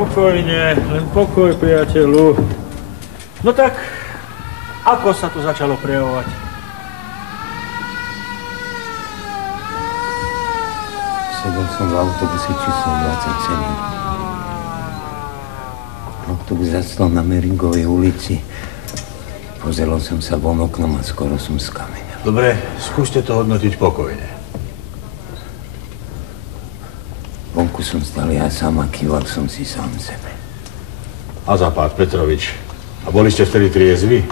Pokojne, len pokoj, priateľu. No tak, ako sa to začalo prejavovať? Sedel som v autobuse číslo 27. Autobus zastal na Meringovej ulici. Pozeral som sa von oknom a skoro som skameňal. Dobre, skúste to hodnotiť pokojne. Vonku som stal ja sám a kýval som si sám sebe. A Zapád Petrovič, a boli ste vtedy triezvi?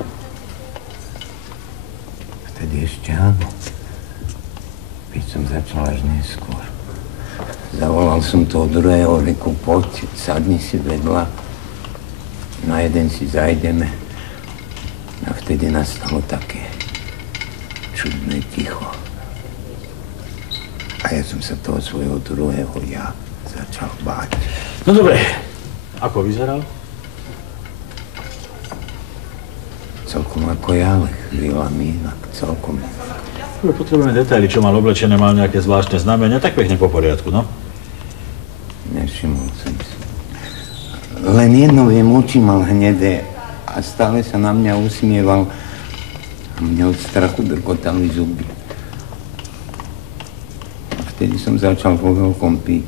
Vtedy ešte áno. Piť som začal až neskôr. Zavolal som toho druhého, reku, poď, sadni si vedľa. Na jeden si zajdeme. A vtedy nastalo také čudné ticho. A ja som sa toho svojho druhého ja začal báť. No dobre, ako vyzeral? Celkom ako ja, ale chvíľami inak, celkom inak. Potrebujeme detaily, čo mal oblečené, mal nejaké zvláštne znamenia, tak pekne po poriadku, no? Nevšimol som si. Len jedno viem, oči mal hnedé a stále sa na mňa usmieval a mne od strachu drkotali zuby. A vtedy som začal vo veľkom piť.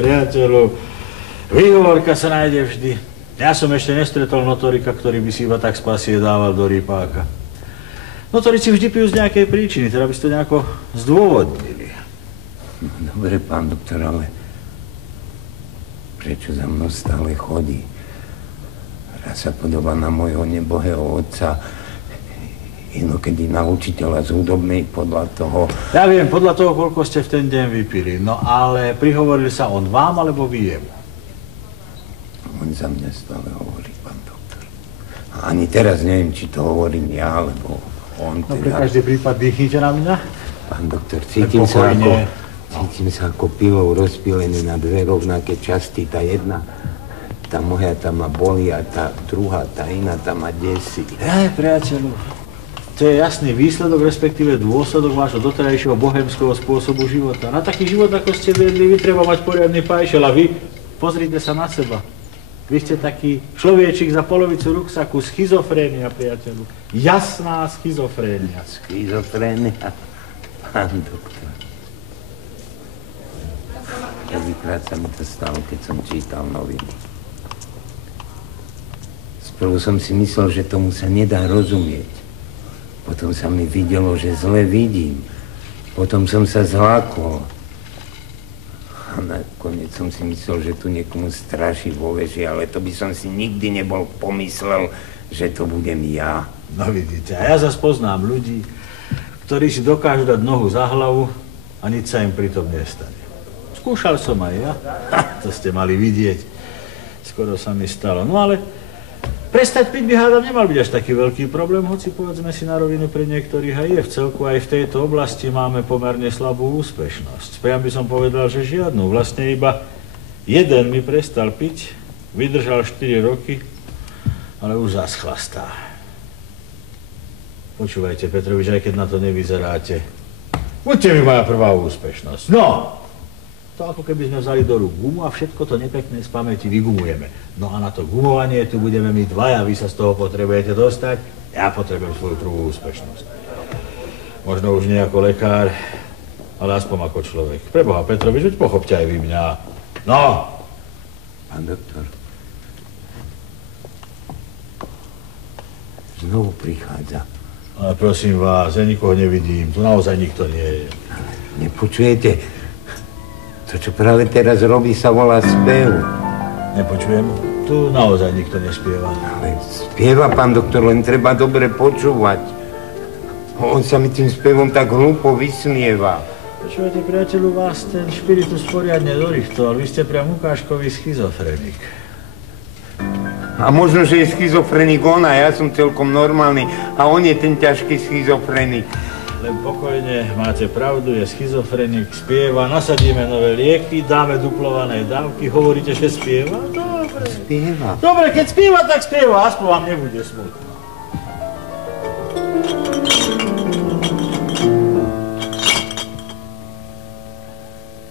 Priateľu, výhovorka sa nájde vždy. Ja som ešte nestretol notorika, ktorý by si iba tak z pasie dával do rýpáka. Notorici vždy pijú z nejakej príčiny, teda by ste to nejako zdôvodnili. No, dobre, pán doktor, ale prečo za mnou stále chodí? Raz sa podobá na môjho nebohého otca, inokedy na učiteľa z hudobnej podľa toho... Ja viem, podľa toho, koľko ste v ten deň vypili, no ale prihovorili sa on vám, alebo vy jemu? On za mňa stále hovorí, pán doktor. A ani teraz neviem, či to hovorím ja, alebo on no, pre každý prípad dýchnite na mňa. Pán doktor, cítim sa ako pilou rozpílený na dve rovnaké časti. Tá jedna, tá moja, tá ma bolí a tá druhá, tá iná, tá ma desí. Priateľu, to je jasný výsledok, respektíve dôsledok vášho doterajšieho bohemského spôsobu života. Na taký život, ako ste vedli, vy treba mať poriadny pajšel a vy pozrite sa na seba. Vy ste taký človečik za polovicu ruksaku, schizofrénia, priateľu. Jasná schizofrénia. Schizofrénia? Pán doktor. Prvýkrát sa mi to stalo, keď som čítal noviny. Sprvu som si myslel, že tomu sa nedá rozumieť. Potom sa mi videlo, že zle vidím. Potom som sa zlákol. A nakoniec som si myslel, že tu niekomu straší vo veži, ale to by som si nikdy nebol pomyslel, že to budem ja. No vidíte, a ja zase poznám ľudí, ktorí si dokážu dať nohu za hlavu a nič sa im pritom nestane. Skúšal som aj ja, to ste mali vidieť. Skoro sa mi stalo. No ale prestať piť by hádam nemal byť až taký veľký problém, hoci povedzme si na rovinu pre niektorých aj je. V celku aj v tejto oblasti máme pomerne slabú úspešnosť. Priam by som povedal, že žiadnu. Vlastne iba jeden mi prestal piť, vydržal 4 roky, ale už zas chlastá. Počúvajte, Petrovič, aj keď na to nevyzeráte, buďte mi moja prvá úspešnosť. No! To ako keby sme vzali do rúk gumu a všetko to nepekné z pamäti vygumujeme. No a na to gumovanie tu budeme my dvaja, vy sa z toho potrebujete dostať, ja potrebujem svoju prvú úspešnosť. Možno už nie ako lekár, ale aspoň ako človek. Preboha, Petrovič, veď pochopte aj vy mňa. No! Pán doktor, znovu prichádza. Ale prosím vás, ja nikoho nevidím, tu naozaj nikto nie je. Nepočujete? To, čo práve teraz robí, sa volá spev. Nepočujem? Tu naozaj nikto nespieva. Ale spieva, pán doktor, len treba dobre počúvať. On sa mi tým spevom tak hlúpo vysmieva. Počúvate, priateľu, vás ten špiritus poriadne dorichtoval. Vy ste priam ukážkový schizofrenik. A možno, že je schizofrenik on a ja som celkom normálny a on je ten ťažký schizofrenik. Len pokojne, máte pravdu, je schizofrenik, spieva, nasadíme nové lieky, dáme duplované dávky, hovoríte, že spieva? Dobre. Spieva. Dobre, keď spieva, tak spieva, aspoň vám nebude smutno.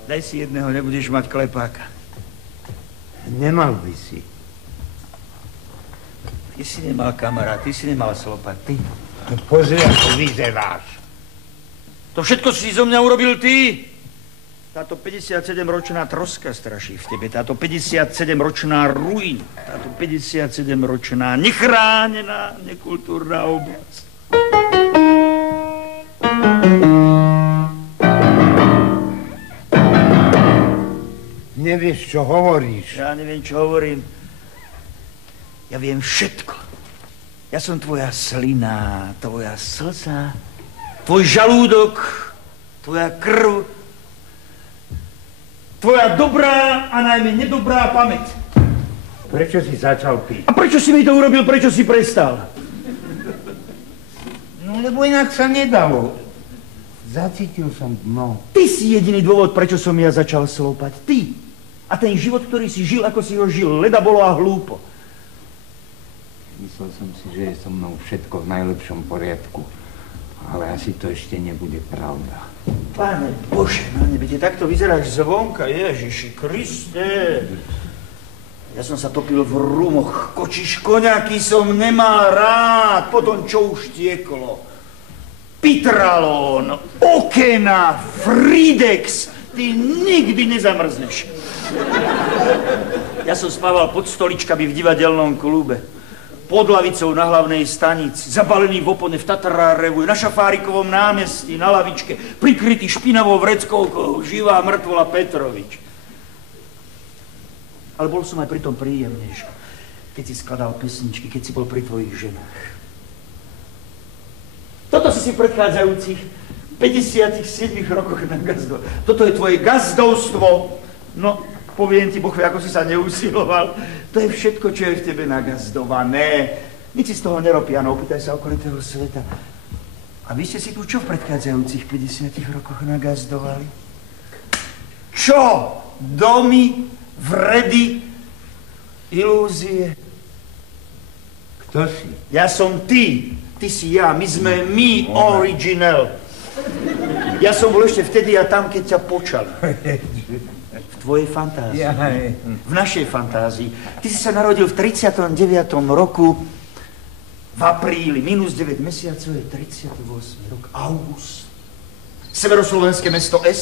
Daj si jedného, nebudeš mať klepáka. Nemal by si. Ty si nemal kamarát, ty si nemal slopať, ty. Pozri, ako vyzeráš. To všetko si zo mňa urobil ty. Táto 57-ročná troska straší v tebe, táto 57-ročná ruín, táto 57-ročná nechránená, nekultúrna oblasť. Nevieš, čo hovoríš. Ja neviem, čo hovorím. Ja viem všetko. Ja som tvoja slina, tvoja slza, tvoj žalúdok, tvoja krv, tvoja dobrá a najmä nedobrá pamäť. Prečo si začal piť? A prečo si mi to urobil, prečo si prestal? No, lebo inak sa nedalo. Zacítil som dno. Ty si jediný dôvod, prečo som ja začal slopať. Ty. A ten život, ktorý si žil, ako si ho žil, leda bolo a hlúpo. Myslel som si, že je so mnou všetko v najlepšom poriadku. Ale asi to ešte nebude pravda. Pane Bože, na nebe, ty takto vyzeráš zvonka, Ježiši Kriste. Ja som sa topil v rumoch, kočiš koňaky som nemal rád, potom čo už tieklo. Pitralón, Okena, Fridex, ty nikdy nezamrzneš. Ja som spával pod stoličkami v divadelnom klube. Pod lavicou na hlavnej stanici, zabalený v opone v Tatrarevu, na Šafárikovom námestí, na lavičke, prikrytý špinavou vreckovkou, živá mŕtvola Petrovič. Ale bol som aj pri tom príjemnejší, keď si skladal pesničky, keď si bol pri tvojich ženách. Toto si v predchádzajúcich 57 rokoch nagazdol. Toto je tvoje gazdovstvo. No, poviem ti, Bohve, ako si sa neusiloval. To je všetko, čo je v tebe nagazdované. Nič si z toho nerobí, áno, opýtaj sa okolitého sveta. A vy ste si tu čo v predchádzajúcich 50 rokoch nagazdovali? Čo? Domy, vredy, ilúzie? Kto si? Ja som ty. Ty si ja. My sme my original. Ja som bol ešte vtedy a tam, keď ťa počali. V tvojej fantázii. V našej fantázii. Ty si sa narodil v 39. roku v apríli. Minus 9 mesiacov je 38. rok. August. Severoslovenské mesto S.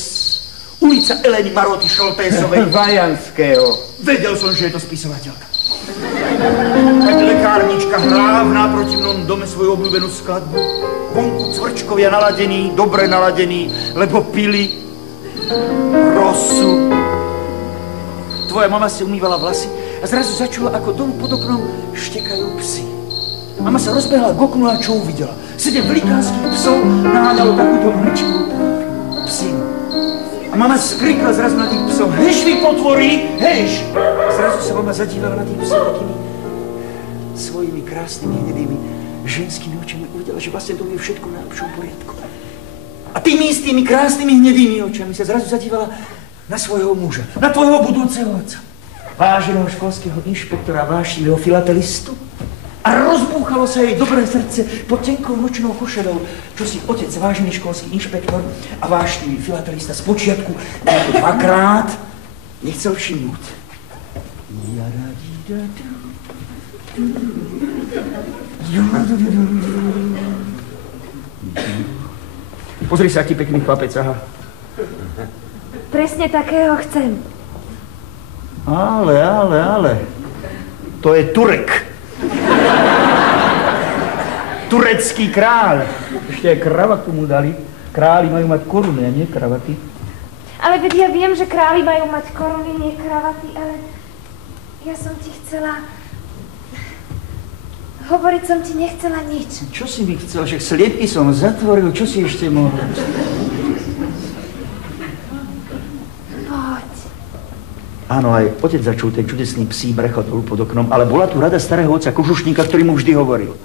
Ulica Eleny Maroty Šoltésovej. Vajanského. Vedel som, že je to spisovateľka. Tak lekárnička hrá v náprotivnom dome svoju obľúbenú skladbu. Vonku cvrčkovia naladení, dobre naladení, lebo pili rosu. Tvoja mama si umývala vlasy a zrazu začula, ako dom pod oknom štekajú psi. Mama sa rozbehla k oknu a čo uvidela? 7 velikánskych psov naháňalo takúto mličku psinu. A mama skrikla zrazu na tých psov: Hež vy potvorí, hež! Zrazu sa mama zadívala na tých psov takými svojimi krásnymi hnedými ženskými očami. Uvidela, že vlastne to je všetko v najlepšom poriadku. A tými istými krásnymi hnedými očami sa zrazu zadívala na svojho muža, na tvojho budúceho otca, váženého školského inšpektora, vášnivého filatelistu. A rozbúchalo sa jej dobré srdce pod tenkou nočnou košelou, čo si otec, vážený školský inšpektor a vášnivý filatelista spočiatku dvakrát nechcel všimnúť. Pozri sa, aký pekný chlapec, aha. Presne takého chcem. Ale. To je Turek. Turecký kráľ. Ešte aj kravatu mu dali. Králi majú mať koruny a nie kravaty. Ale veď ja viem, že králi majú mať koruny, nie kravaty, ale ja som ti chcela... Hovoriť som ti nechcela nič. Čo si mi chcel? Však sliepky som zatvoril. Čo si ešte mohol? Poď. Áno, aj otec začul ten čudesný psí brechot pod oknom, ale bola tu rada starého otca kožušníka, ktorý mu vždy hovoril.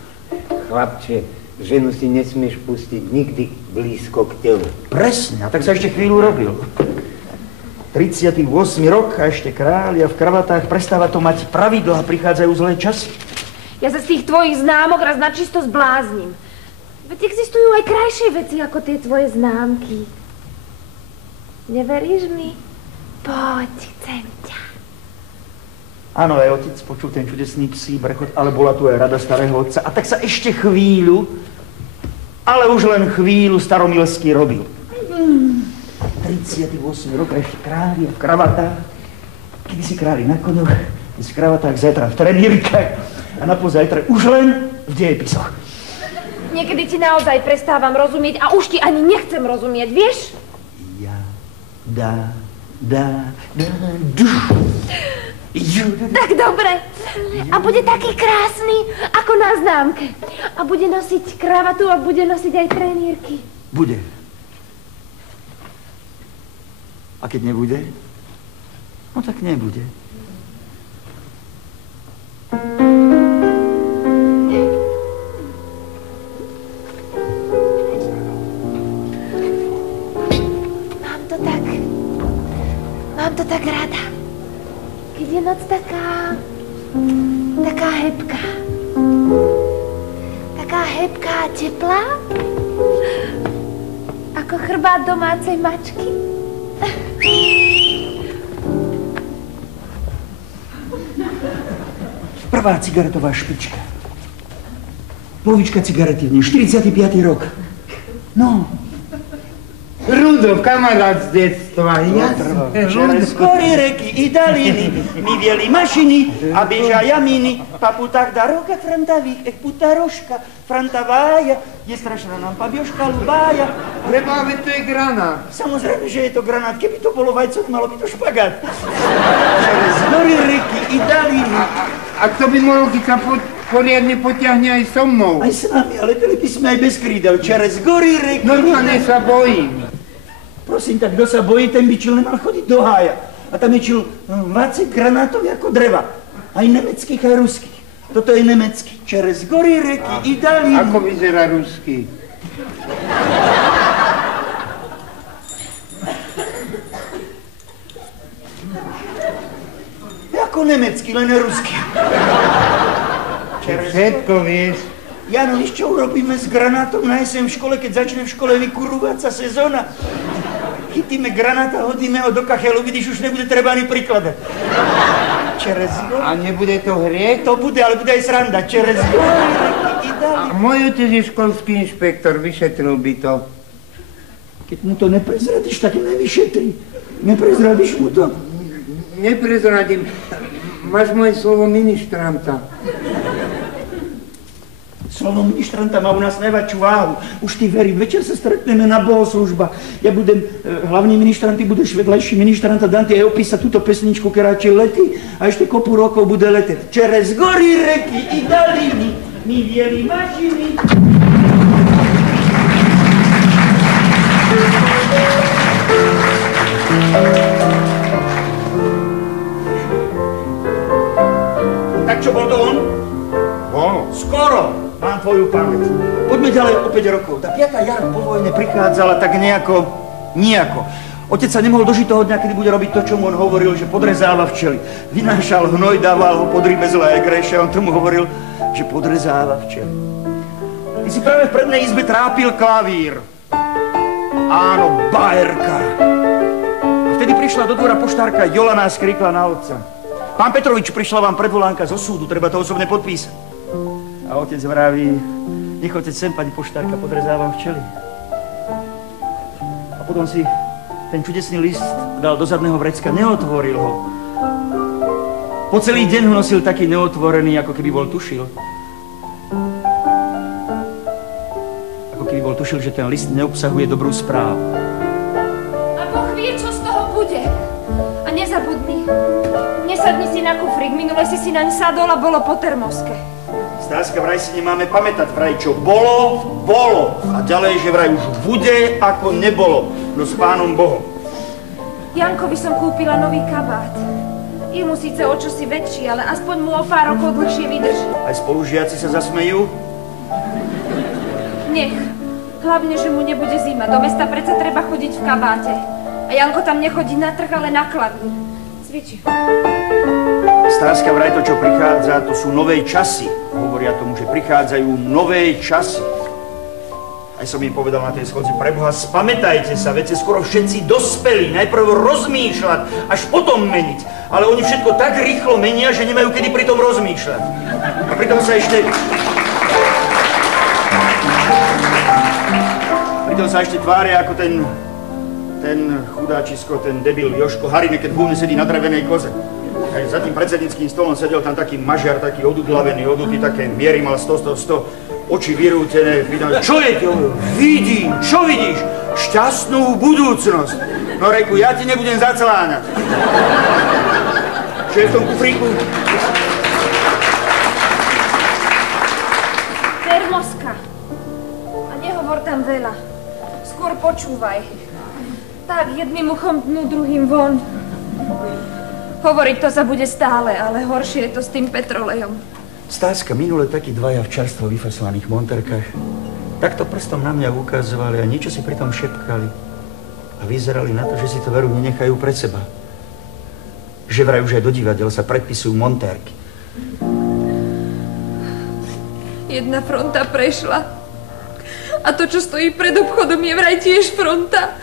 Chlapče, ženu si nesmieš pustiť nikdy blízko k telu. Presne, a tak sa ešte chvíľu robil. 38. rok a ešte kráľ a v kravatách, prestáva to mať pravidlá, prichádzajú zlé časy. Ja sa z tých tvojich známok raz načisto zblázním. Veď existujú aj krajšie veci ako tie tvoje známky. Neveríš mi? Poď, chcem ťa. Áno, aj otec počul ten čudesný psí brechot, ale bola tu aj rada starého otca. A tak sa ešte chvíľu, ale už len chvíľu staromilský robil. 38 rokov ešte králi v kravatách. Kedy si králi na koňoch, kedy si v kravatách, zajtra v trenírkach a napozajtra už len v dejepisoch. Niekedy ti naozaj prestávam rozumieť a už ti ani nechcem rozumieť, vieš? Tak dobre. A bude taký krásny, ako na známke. A bude nosiť kravatu a bude nosiť aj trenírky. Bude. A keď nebude? No tak nebude. Mám to tak rada. Keď je noc taká hebká. Taká hebká a teplá. Ako chrbát domácej mačky. Prvá cigaretová špička. Polovička cigarety v nej, 45. rok. No. Rudo, kamarát z detstva, jasne. Через горы, реки и долины мы вели машины, объезжая мины. По путах дорога фронтовик, путорожка фронтовая. Je strašná nám pabioška ľubája. Treba, veď to je granát. Samozrejme, že je to granát. Keby to bolo vajco, malo by to špagát. Через горы, реки и долины. A to by mohlo, keď sa poriadne potiahne aj so mnou. Aj s nami, ale teli by sme aj bez krídel. Через горы, reky. Normálne sa bojím. Prosím, tak kto sa bojí, ten by čil nemal chodiť do hája. A tam je čil vácek granátov ako dreva. Aj nemeckých, aj ruských. Toto je nemecký. Через горы, реки и долины. Ako vyzerá ruský? Ako nemecký, len ruský. Všetko vieš. Jano, víš, čo urobíme s granátom na jeseň v škole, keď začne v škole vykurúvaca sezóna? Chytíme granáta, hodíme ho do kachelu, vidíš, už nebude treba ani prikladať. Через горы. A nebude to hriech? To bude, ale bude aj sranda. Через горы, reky и долины. A môj otec je školský inšpektor, vyšetril by to. Keď mu to neprezradíš, tak nevyšetrí. Neprezradíš mu to? Neprezradím. Máš moje slovo ministranta. Slovo ministranta má u nás najväčšiu váhu. Už ty verí, večer sa stretneme na bohoslužba. Ja budem hlavný ministrant, ty budeš vedľajší ministrant a dám ti aj opísať túto pesničku, ktorá či letí a ešte kopu rokov bude leteť. Через горы, реки и долины мы вели машины. Tak čo, bol to on? Bol. Skoro. Mám tvoju pamäť. Poďme ďalej o 5 rokov. Tá 5. jar po vojne prichádzala tak nijako. Otec sa nemohol dožiť toho dňa, kedy bude robiť to, čo mu on hovoril, že podrezáva včely. Vynášal hnoj, dával ho pod rybe zlé grejše a on tomu hovoril, že podrezáva včely. Ty si práve v prednej izbe trápil klavír. Áno, bájerka. A vtedy prišla do dvora poštárka Jolana a skrikla na otca. Pán Petrovič, prišla vám predvolánka zo súdu, treba to osobne podpísať. A otec vraví, nech otec sem, pani poštárka, podrezávam včely. A potom si ten čudesný list dal do zadného vrecka, neotvoril ho. Po celý deň ho nosil taký neotvorený, ako keby bol tušil. Ako keby bol tušil, že ten list neobsahuje dobrú správu. A Boh vie, čo z toho bude. A nezabudni. Nesadni si na kufrík, minule si naň sadol a bolo po termoske. Stáska, vraj si nemáme pamätať, vraj čo bolo. A ďalej, že vraj už bude, ako nebolo. No s Pánom Bohom. Jankovi som kúpila nový kabát. Je mu síce o čosi väčší, ale aspoň mu o pár rokov dlhšie vydrží. Aj spolužiaci sa zasmejú? Nech. Hlavne, že mu nebude zima. Do mesta predsa treba chodiť v kabáte. A Janko tam nechodí na trh, ale na klavír. Cvičí. Stáska, vraj to, čo prichádza, to sú nové časy. Hovoria tomu, že prichádzajú nové časy. A Aj som im povedal na tej schodzi, preboha, spamätajte sa, veď ste skoro všetci dospeli, najprv rozmýšľať, až potom meniť. Ale oni všetko tak rýchlo menia, že nemajú kedy pri tom rozmýšľať. A pritom sa ešte tvária ako ten chudáčisko, ten debil Jožko Harine, keď v húne sedí na drevenej koze. Aj za tým predsedníckým stolom sedel tam taký mažiar, taký odudlavený, odutý, také miery mal 100, oči vyrútené. Čo je to? Vidím. Čo vidíš? Šťastnú budúcnosť. No reku, ja ti nebudem zacláňať. Čo je v tom kufríku? Termoska. A nehovor tam veľa. Skôr počúvaj. Tak, jedným uchom dnu, druhým von. Hovoriť to sa bude stále, ale horšie je to s tým petrolejom. Stáska, minule takí dvaja v čerstvo vyfasovaných monterkách. Takto prstom na mňa ukazovali a niečo si pritom šepkali. A vyzerali na to, že si to veru nenechajú pre seba. Že vraj už aj do divadiel sa predpisujú montérky. Jedna fronta prešla. A to, čo stojí pred obchodom, je vraj tiež fronta.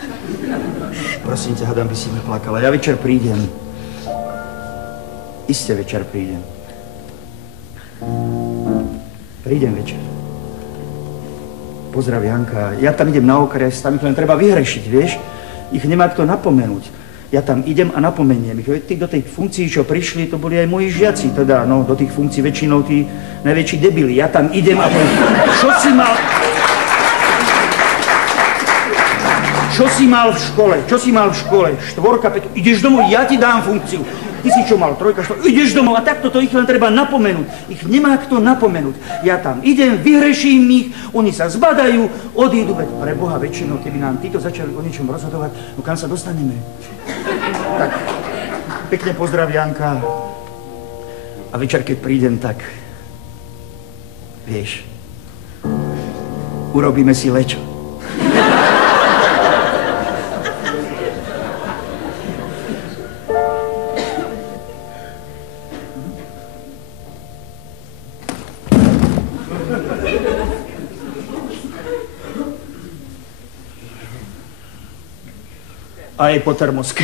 Prosím ťa, hadám, by si neplakala. Ja večer prídem. Iste večer prídem. Prídem večer. Pozdrav, Janka. Ja tam idem na okres, tam ich len treba vyhrešiť, vieš? Ich nemá kto napomenúť. Ja tam idem a napomeniem ich. Tí do tých funkcií, čo prišli, to boli aj moji žiaci. Teda, no, do tých funkcií väčšinou tí najväčší debili. Ja tam idem a poviem, Čo si mal v škole? Čo si mal v škole? 4, 5, ideš domov, ja ti dám funkciu. Ty si čo mal, 3, 4, ideš domov a takto to ich len treba napomenúť. Ich nemá kto napomenúť. Ja tam idem, vyhreším ich, oni sa zbadajú, odídu, veď pre Boha väčšinou, keby nám títo začali o niečom rozhodovať, no kam sa dostaneme? Tak, pekne pozdrav, Janka. A večer, keď prídem, tak, vieš, urobíme si lečo. Aj po termoske.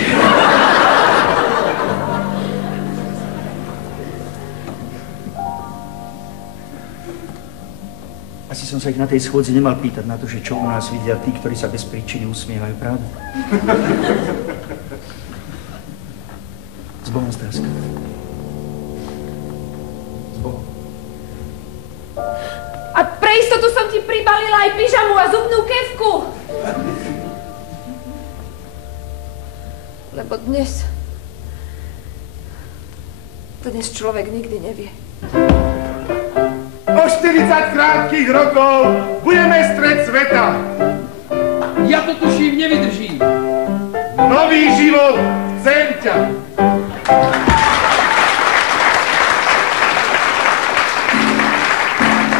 Asi som sa ich na tej schôdzi nemal pýtať na to, že čo u nás vidia tí, ktorí sa bez príčiny usmievajú, pravda? S Bohom, Stáska. S Bohom. A pre istotu som ti pribalila aj pyžamu a zubnú kefku. Lebo dnes človek nikdy nevie. O 40 krátkých rokov budeme stred sveta. Ja to tuším, nevydržím. Nový život, chcem ťa.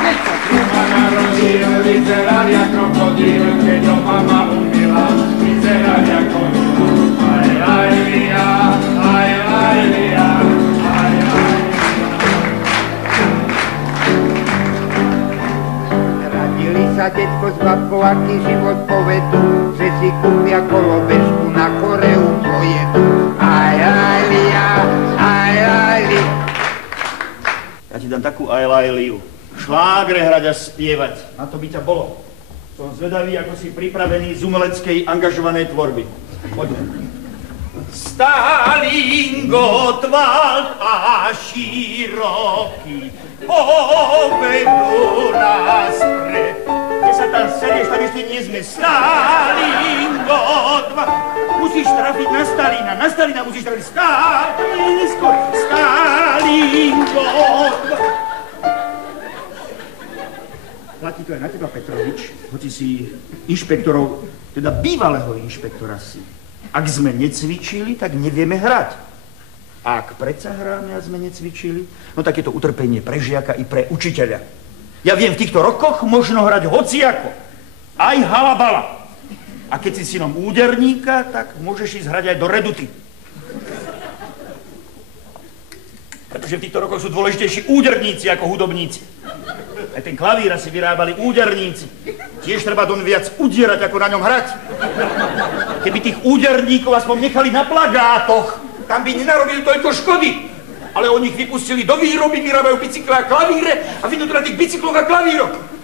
Keď sa Truba narodil, vyzeral jak krokodil, keď ho mama umila, vyzeral jak krokodil. Sa detko s babkou, aký život povedú, že si kúpia kolobežku, na Koreu pojedu. Aj, lia, aj, li. Ja ti dám takú liu. Šlágre hrať a spievať. Na to by ťa bolo. Som zvedavý, ako si pripravený z umeleckej angažovanej tvorby. Poďme. Stalingo tvalta široký, povedu nás pred. Keď sa tam serieš, tam ešte nie sme. Stalingo tvalta. Musíš trafiť na Stalina. Na Stalina musíš trafiť. Stalinsko, Stalingo tvalta. Platí to aj na teba, Petrovič, hoci si inšpektorov, teda bývalého inšpektora si. Ak sme necvičili, tak nevieme hrať. A ak predsa hráme a sme necvičili, no tak je to utrpenie pre žiaka i pre učiteľa. Ja viem, v týchto rokoch možno hrať hociako. Aj halabala. A keď si synom úderníka, tak môžeš ísť hrať aj do reduty. Pretože v týchto rokoch sú dôležitejší úderníci ako hudobníci. Aj ten klavír si vyrábali úderníci. Tiež treba doň viac udierať, ako na ňom hrať. Keby tých úderníkov aspoň nechali na plagátoch, tam by nenarobili toľko škody. Ale oni ich vypustili do výroby, vyrábajú bicykle a klavíre a vidú tu na tých bicykloch a klavíroch.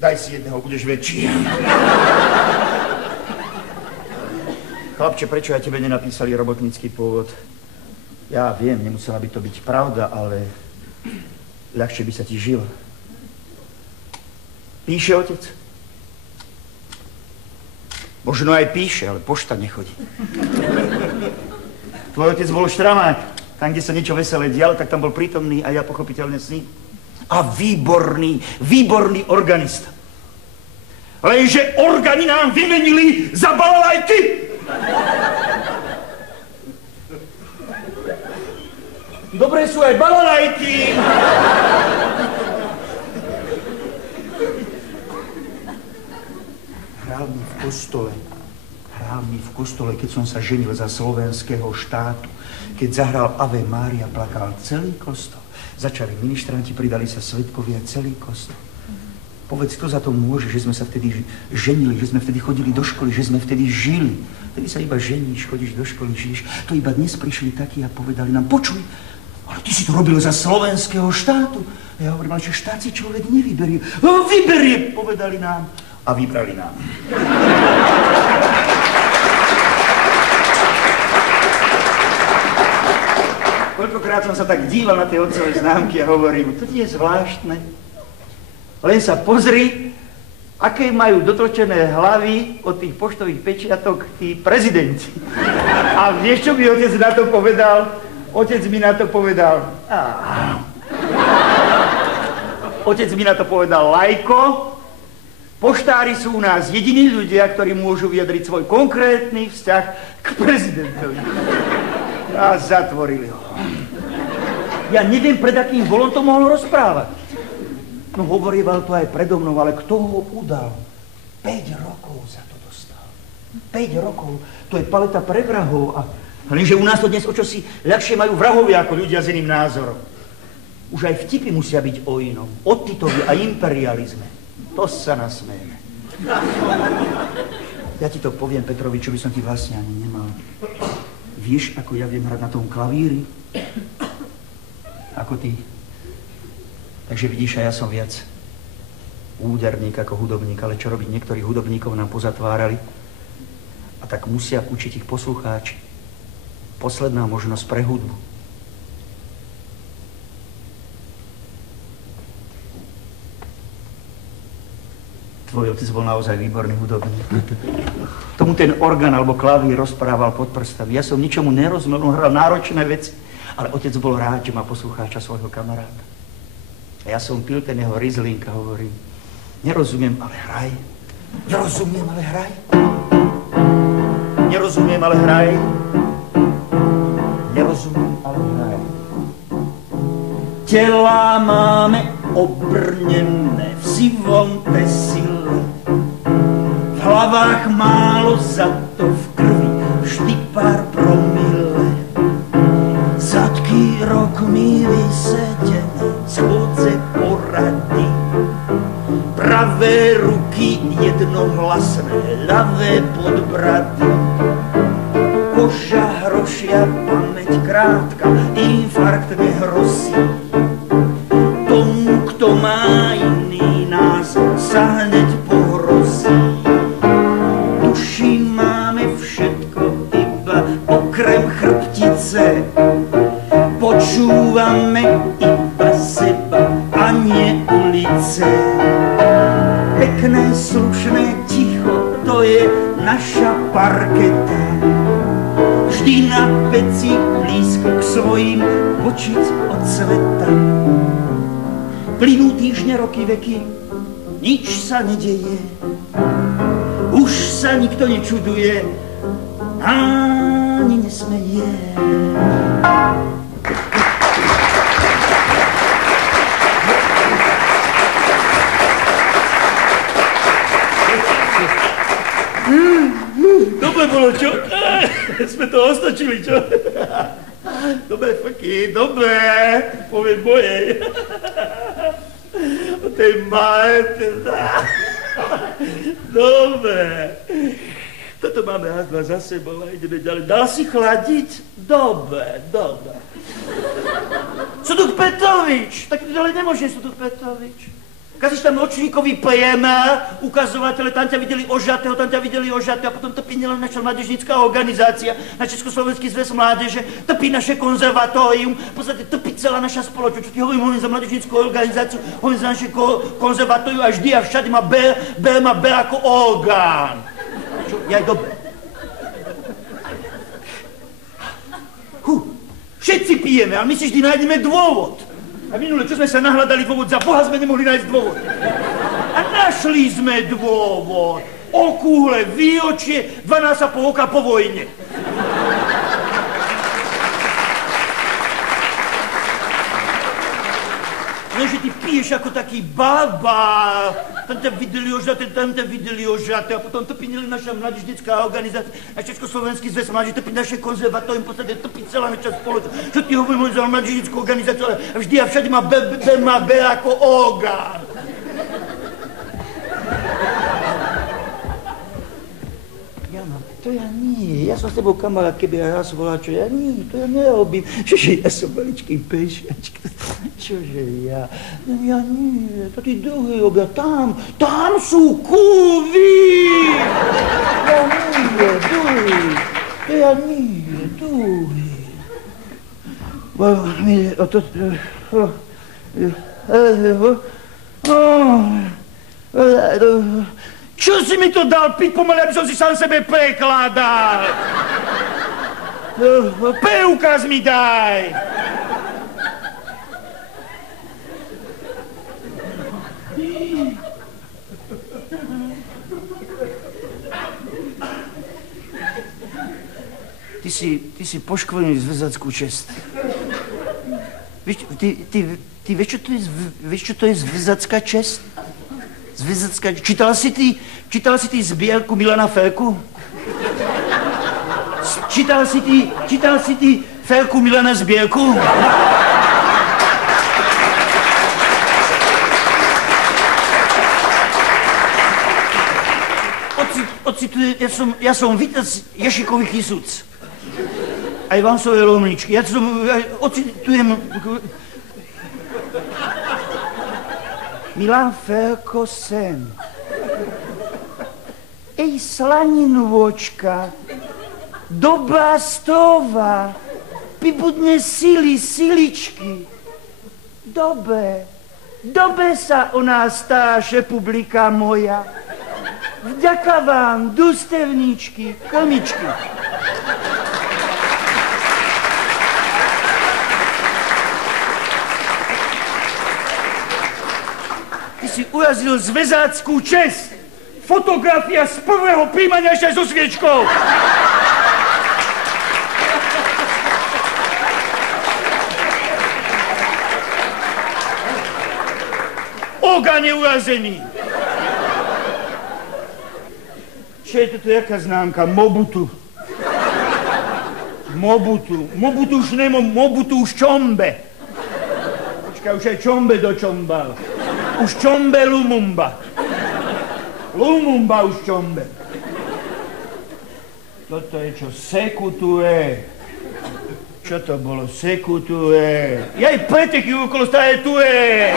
Daj si jedného, budeš väčší. Chlapče, prečo aj tebe nenapísali robotnícky pôvod? Ja viem, nemusela by to byť pravda, ale ľahšie by sa ti žilo. Píše otec? Možno aj píše, ale pošta nechodí. Tvoj otec bol štramák. Tam, kde sa niečo veselé dialo, tak tam bol prítomný a ja pochopiteľne s ním. A výborný organista. Lenže orgány nám vymenili za balalajky! Dobré sú aj balalajky! Hral mi v kostole, keď som sa ženil za slovenského štátu. Keď zahral Ave Mária, plakal celý kostol. Začali ministranti, pridali sa svedkovia, celý kostol. Povedz, kto za to môže, že sme sa vtedy ženili, že sme vtedy chodili do školy, že sme vtedy žili. Vtedy sa iba ženíš, chodíš do školy, žiješ. To iba dnes prišli takí a povedali nám, počuj, ale ty si to robil za slovenského štátu. A ja hovorím, ale že štát si človek nevyberie. Vyberie, povedali nám. A vybrali nám. Koľkokrát som sa tak díval na tie otcové známky a hovorím, to je zvláštne. Len sa pozri, aké majú dotočené hlavy od tých poštových pečiatok tí prezidenti. A vieš, čo mi otec na to povedal? Otec mi na to povedal... Otec mi na to povedal, Lajko, poštári sú u nás jediní ľudia, ktorí môžu vyjadriť svoj konkrétny vzťah k prezidentovi. A zatvorili ho. Ja neviem, pred akým volom to mohol rozprávať. No hovorieval to aj predo mnou, ale kto ho udal? 5 rokov za to dostal. 5 rokov. To je paleta pre vrahov. A lenže u nás to dnes o čosi ľahšie majú vrahovia ako ľudia s iným názorom. Už aj vtipy musia byť o inom. O Titovi a imperializme. To sa nasmejeme. Ja ti to poviem, Petrovi, čo by som ti vlastne ani nemal. Vieš, ako ja viem hrať na tom klavíri? Ako ty. Takže vidíš, a ja som viac úderník ako hudobník, ale čo robiť, niektorých hudobníkov nám pozatvárali a tak musia učiť ich poslucháči. Posledná možnosť pre hudbu. Tvoj otec bol naozaj výborný hudobník. Tomu ten orgán alebo klavír rozprával pod prstami. Ja som ničomu nerozumel, on hral náročné veci, ale otec bol rád, že má poslucháča svojho kamaráta. A ja som pil ten jeho Riesling a hovorím, nerozumiem, ale hraj. Nerozumiem, ale hraj. Nerozumiem, ale hraj. Nerozumiem, ale hraj. Tela máme obrnené v sivom tesile. V hlavách málo, za to v krvi vždy pár promile. Zadky rokmi vysedené, schôdze porady. Pravé ruky jednohlasné, ľavé podbrady. Koža hrošia, pamäť krátka, infarkt nehrozí. Tomu, kto má iný názor, sa hneď pohrozí. Duši máme všetko iba okrem chrbtice. Počúvame iba seba a nie ulice. Pekné, slušné ticho, to je naša parketa. Vždy na peci blízko k svojim vočic od sveta. Plynú týždne, roky, veky, nič sa nedeje. Už sa nikto nečuduje, ani nesmeje. bolo, čo? Sme to ostačili, čo? Dobre, Faky, dobre. Poviem mojej. O tej Marte. Dobre. Toto máme raz, dva za sebou a ideme ďalej. Dal si chladiť? Dobre, dobre. Suduk Petrovič. Tak to ďalej nemôže, Suduk Petrovič. Kazíš tam ročníkový priemer, ukazovatele, tam ťa videli ožatého, a potom trpí nielen naša mládežnícka organizácia, na Československý zväz mládeže, trpí naše konzervatórium, v podstate trpí celá naša spoločnosť. Čo ti hovorím za mládežnícku organizáciu, hovorím za naše konzervatórium a vždy a všade ma ber ako orgán. Čo? Ja aj dobre. Všetci pijeme, ale my si vždy nájdeme dôvod. A minule, čo sme sa nahľadali dôvod, za Boha sme nemohli nájsť dôvod. A našli sme dôvod. Okúhle výročie 12,5 roka po vojne. Lenže ty piješ ako taký barbár. Tam ťa videli ožaté, a potom trpí naša mládežnícka organizácia, a Československý zväz mládeže, trpí naše konzervatórium, v podstate trpí celá naša spoločnosť. Čo ty hovorím za mládežnícku organizáciu, ale vždy a všade ma ber ako orgán. To ja nie, ja som s tebou kamarát, keby aj raz volal, čo ja nie, to ja nerobím. Čože ja som maličký pešiačka, čože ja, no ja nie, to tí druhý robia tam sú kurvy. Ja nie, druhý, to ja nie, druhý. Čo si mi to dal piť pomaly, aby som si sám sebe prekladal? Preukaz mi daj! Ty si poškvrnil zväzackú česť. Ty vieš, čo to je zväzacká česť? Čítala si ty zbierku Milana Ferku? Čítal si ty Ferku Milana zbierku? Ocituję, ja som vítac Ješikových Kisúc. Aj Vansové Lomničky. Ja ocitujem... Milan Ferko sen. Ej slaninvočka, dobrá strova, pibudne siličky. Dobe sa o nás stáše, publika moja. Vďaka vám, dustevníčky, krmičky. Si urazil zväzáckú česť. Fotografia z prvého príjmania ešte so sviečkou. Orgán je urazený. Čo je toto, jaká známka? Mobutu už Čombe. Počkaj, už aj Čombe dočombal. Už Čombe Lumumba. Lumumba už Čombe. Toto je čo? Sekuture. Čo to bolo? Sekuture. Jaj, preteky okolo stále ture.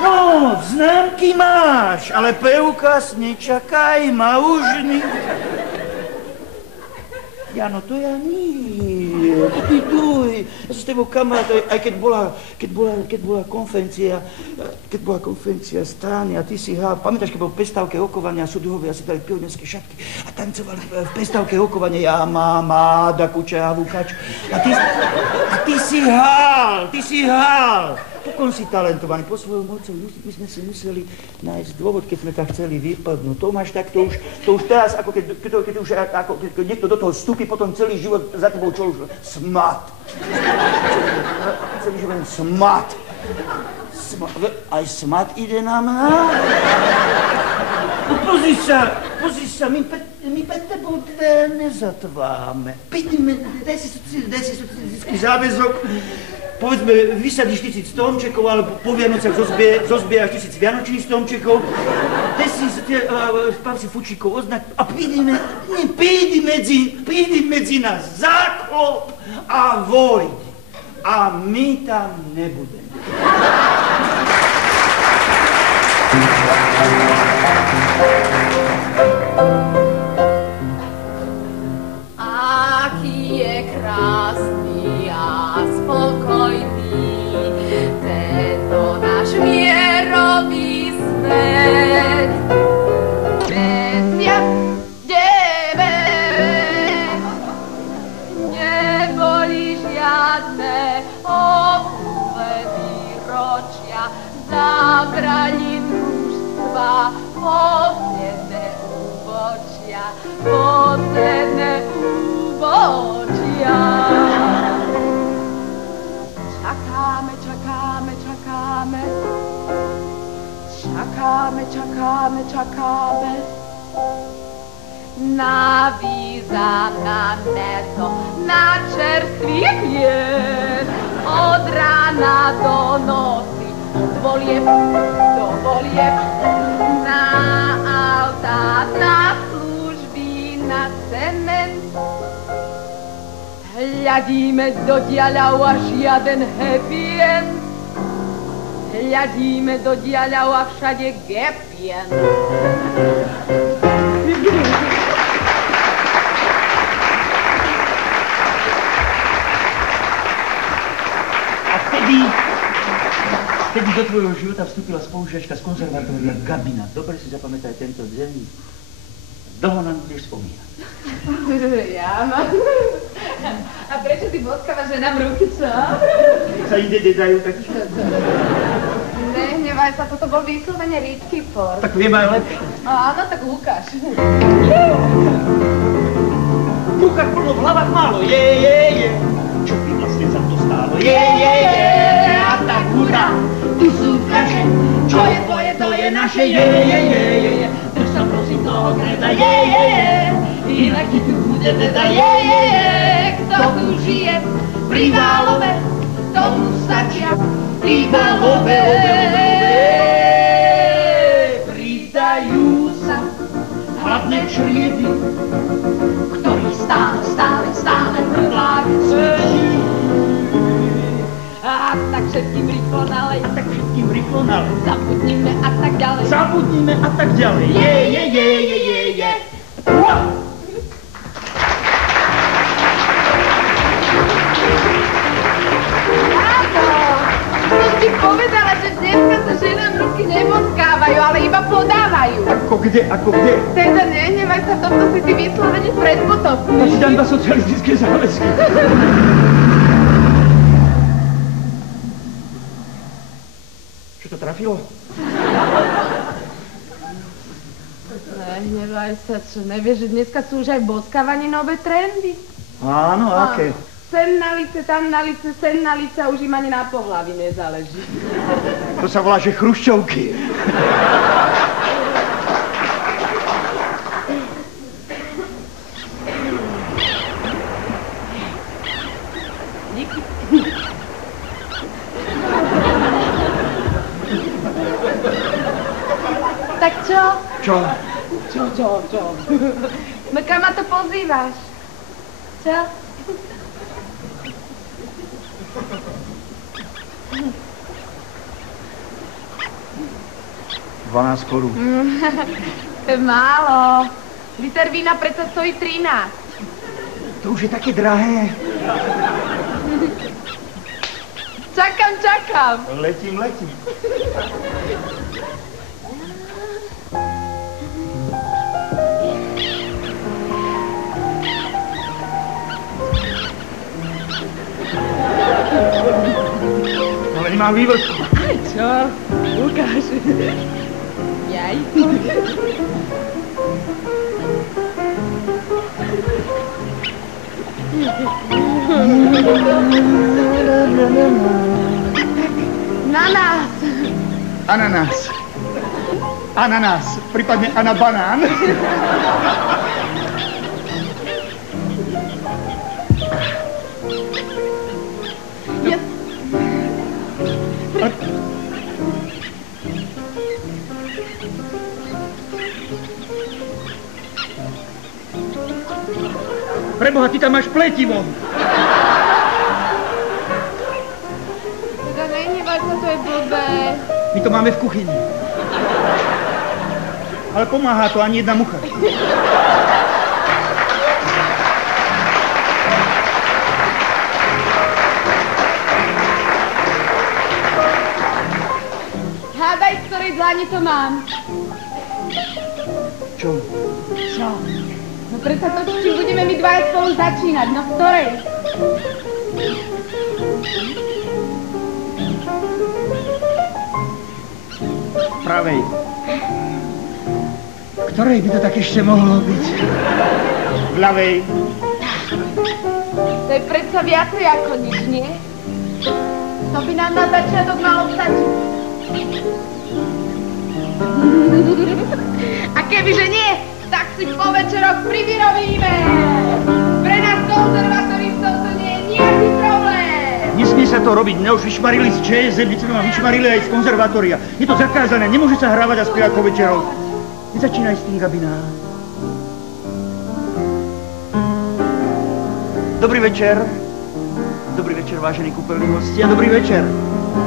No, známky máš, ale preukaz nečakaj, ma už Jano, to ja nie, ty druhý. Ja som s tebou kamarát, aj keď bola konferencia strany a ty si hral, pamätáš, keď bol v prestávke rokovania a súdruhovia si dali pionierské šatky a tancovali v prestávke rokovania ja mám Áda Kučeravú kačku. A ty si hral. Pokon si talentovaný, po svojom mocu, my sme si museli nájsť dôvod, keď sme tak chceli vypadnúť. To máš tak, to už teraz, ako keď niekto do toho vstúpi, potom celý život za tebou čo už smat. Celý život smat. Aj smat ide na mňa? Pozri sa. pozri sa, my pred tebou nezatváme. Daj si socialistický záväzok. Povedzme, vysadíš 1000 stromčekov, alebo po Vianocach zozbieraš 1000 vianočných stromčekov. Daj si spáv si fučíkov oznak a prídi medzi nás záklop a vojď. A my tam nebudeme. Aký je krásny a spokojný tento náš mierový svet. Mesiac neboli žiadne obvedy ročia, zabrali mužstva posledné úbočia. Čakáme na víza, na meso, na čerstvý pies, od rána do noci, od volieb do volieb, na auta, na služby, na cement. Hľadíme do diaľav a žiaden happy end. Hľadíme do diaľav a všade happy end. A vtedy do tvojho života vstúpila spolužiačka z konzervatória Gabina. Dobre si zapamätaj tento deň. Dlho nám budeš spomínať. Ja mám. A prečo ty boskávaš ženám ruky, čo? Sa inde nedajú tak. Nehnevaj sa, toto bol vyslovene rídky for. Tak viem aj lepšie. Áno, tak ukáž. Kúkať plno v hlavách málo, je. Čo by vlastne za to stálo, je. A tak hurá, tu sú kaše, čo je tvoje, to je naše, je. Drž sa prosím toho kreda, je. Inak ti tu bude teda, je. Kto tu žije pri Válove, tomu stačia pri Válove. Pridajú sa hladné čriedy, ktorý stále mrvláci. A tak všetkým rýchlo nalej, zabudnime a tak ďalej. Je. Som ti povedala, že dneska sa ženám ruky neboskávajú, ale iba podávajú. Ako kde? Teda nehnevaj sa, toto si ty vyslovene predpotopný. Ja si dám 2 socialistické záväzky. Čo to trafilo? Nehnevaj sa, čo nevieš, že dneska sú už aj v boskávaní nové trendy. Áno, aké? Sem na lice, tam na lice, sem na lice a už im ani na pohlaví nezáleží. To sa volá, že chruščovky. Díky. Tak čo? Čo? No kam ma to pozývaš? Čo? $12 korún. To je málo. Liter vína predsa stojí 13. To už je také drahé. Čakám. Letím. Ale nemám vývrtku. Čo? Ukáž. Jaj. Na nás. Ananás. ananás, prípadne anabanán. Preboha, ty tam máš pletivo. Teda nehnevaj sa, to je blbé. My to máme v kuchyni. Ale pomáha to ani jedna mucha. Hádaj, z ktorej dlani to mám. Čo? Čo? No predsa to, čím budeme my dvaja spolu začínať. No v ktorej? Pravej. Ktorej by to tak ešte mohlo byť? V ľavej. To je predsa viacej ako nič, nie? To by nám na začiatok malo stačiť. A kebyže nie, tak si po večeroch privyrobíme. Pre nás konzervatoristov to nie je nejaký problém. Nesmie sa to robiť, mňa už vyšmarili z ČSM, my ma vyšmarili aj z konzervatória. Je to zakázané, nemôže sa hrávať a spievať po večeroch. Nezačínaj s tým, Gabina. Dobrý večer. Dobrý večer, vážení kúpeľní hostia. Dobrý večer.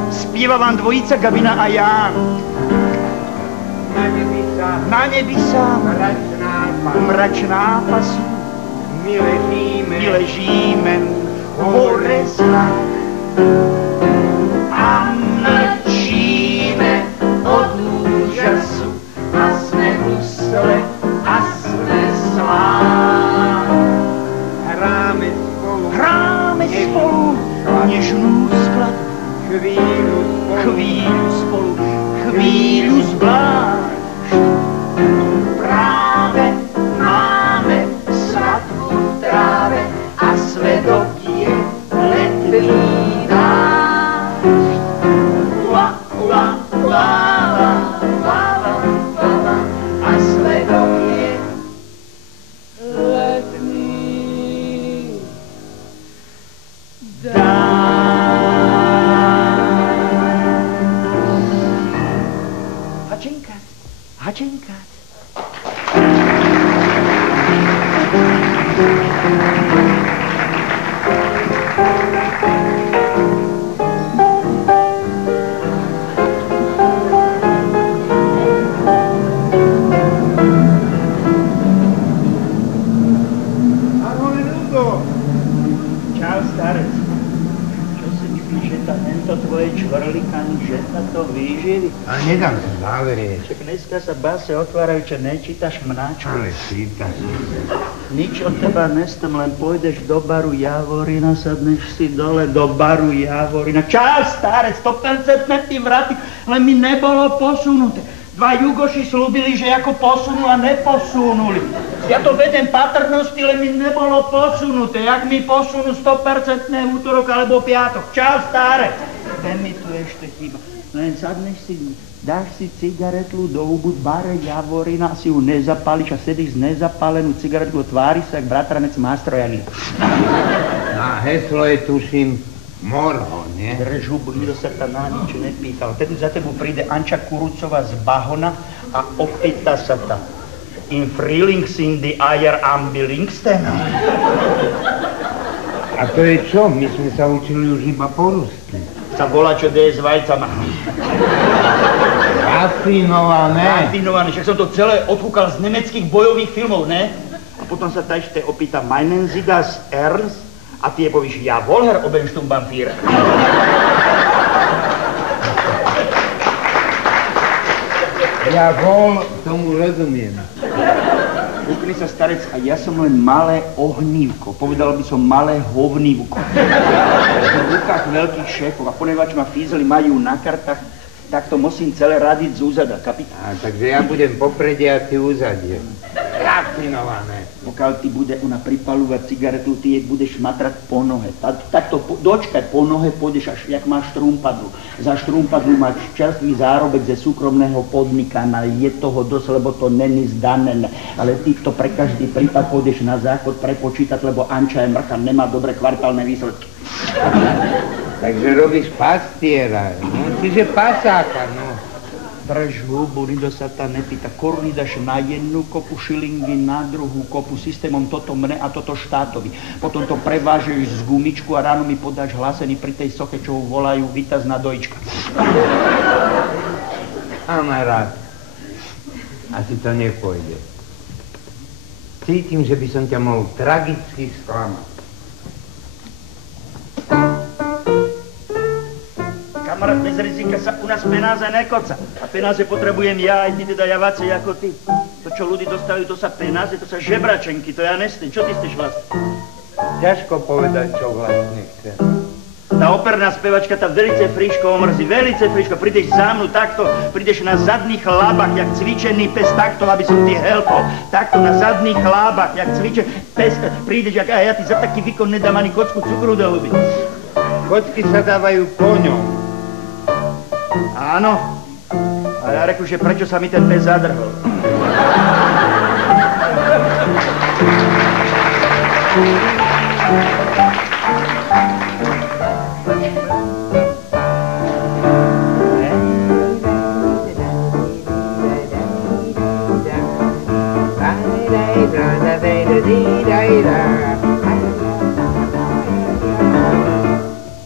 Spieva vám dvojica Gabina a Ján. Na nebi sa mračná pasu. My ležíme hore znak. A mlčíme od úžasu. A sme husle, a sme slán. Hráme spolu nežnú skladbu. Chvíľu spolu, chvíľu zvlášť. Práve máme svadbu v tráve a svedok je letlý náš. Ua, ua, ua, ua, ua, ua, a svedok je letný dáš. Hačenkať. Ahoj, Ľudo. Čau, starec. Čo si myslíš, že tento tvoje čvrlikany, že sa to vyživí? A nedám sa záverieť. Však dneska sa báse otvárajú, čo nečítaš mnáčku. Ale čítaš. Nič od teba nestem, len pôjdeš do baru Javorina, sadneš si dole do baru Javorina. Čau, starec, 100% ty vraty, len mi nebolo posunuté. Dva Jugoši slúbili, že ako posunú a neposunuli. Ja to vedem patrnosti, len mi nebolo posunuté. Jak mi posunú 100% útorok alebo piatok. Čau, starec. Ten mi tu ešte chýba. Len sadneš si, dáš si cigaretu do hubu v bare Javorina, si ju nezapáliš a sedíš z nezapálenú cigaretu a tvári sa, jak bratranec Mástrojaný. Na heslo je, tuším, Morho, nie? Drž hubu, nikto sa tam na nič nepýtal. Tedy za tebou príde Anča Kurucová z Bahona a opýta sa tam. In Freelings in the Eier Ambilingsten. A to je čo? My sme sa učili už iba po rusky. Sa volá, čo deje s vajcama. Rafinované. Rafinované, však som to celé odkúkal z nemeckých bojových filmov, ne? A potom sa ta ešte opýta, meinen Sie das ernst? A ty je povíš, ja Volher Obenstumbamfír. Ja vol, tomu rozumiem. Ukry sa, starec, a ja som len malé ohnívko. Povedal by som malé hovnívko. V rukách veľkých šéfov a ponevač ma fízeli majú na kartách, tak to musím celé radiť z úzada, kapitán. Takže ja budem popredia a ty úzadie. Rafinované. Pokiaľ ti bude ona pripalúvať cigaretu, ty jej budeš matrať po nohe. Takto dočkať po nohe pôjdeš až, jak máš štrumpadlu. Za štrumpadlu máš čerstvý zárobek ze súkromného podnikania. Je toho dosť, lebo to není zdanené. Ale ty to pre každý prípad pôjdeš na záchod prepočítať, lebo Anča je mrcha, nemá dobré kvartálne výsledky. Takže robíš pastiera, no? Čiže pasáka, no. Drž hubu, nikto sa ta nepýta. Koruny dáš na jednu kopu, šilingy na druhú kopu, systémom toto mne a toto štátovi. Potom to prevážeš z gumičku a ráno mi podáš hlásený pri tej soche, čo volajú víťazná dojička. Kamarát, asi to nepôjde. Cítim, že by som ťa mohol tragicky sklamať. Kamarát, bez rizika sa u nás penáze nekoca. A penáze potrebujem ja, aj ty teda javáci ako ty. To, čo ľudí dostali, to sa penáze, to sa žebračenky, to ja nestým. Čo ty chceš vlastne? Ťažko povedať, čo vlastne chcem. Tá operná spevačka, tá velice friško omrzí, velice friško. Prídeš za mnou takto, prídeš na zadných lábach, jak cvičený pes, takto, aby som ti helpol. Takto na zadných lábach, jak cvičený pes, prídeš, jak ja ti za taký výkon nedám ani kocku cukru do huby. Kocky sa dávajú koňom. Áno. A ja reku, že prečo sa mi ten pes zadrhol.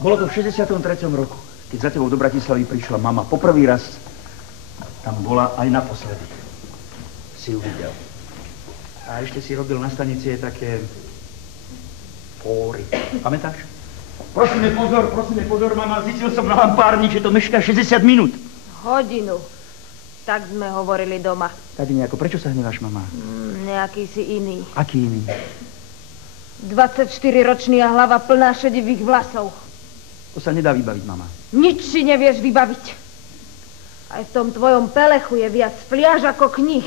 Bolo to v 63. roku, keď za tebou do Bratislavy prišla mama. Poprvý raz tam bola aj naposledy. Si ju videl. A ešte si robil na stanici také fóry. Pamätáš? Prosím pozor, mama, zistil som na lampárni, že to mešká 60 minút. Hodinu. Tak sme hovorili doma. Tak nejako, prečo sa hneváš, mama? Nejaký si iný. Aký iný? 24-ročný a hlava plná šedivých vlasov. To sa nedá vybaviť, mama. Nič si nevieš vybaviť. Aj v tom tvojom pelechu je viac fliaž ako kníh.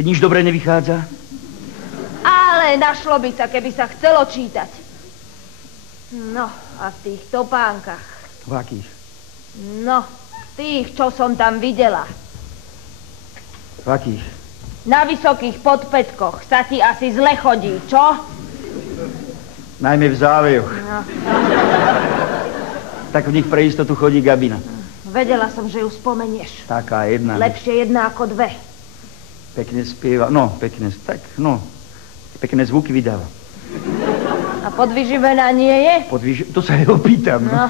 Keď nič dobre nevychádza? Ale našlo by sa, keby sa chcelo čítať. No, a v tých topánkach. V akých? No, v tých, čo som tam videla. V akých? Na vysokých podpätkoch sa ti asi zle chodí, čo? Najmä v závejoch. No. Tak v nich pre istotu chodí Gabina. Vedela som, že ju spomenieš. Taká jedna. Lepšie jedna ako dve. Pekne spieva, no, pekne, tak, no. Pekné zvuky vydáva. A podvyživená nie je? To sa jej opýtam, no. No,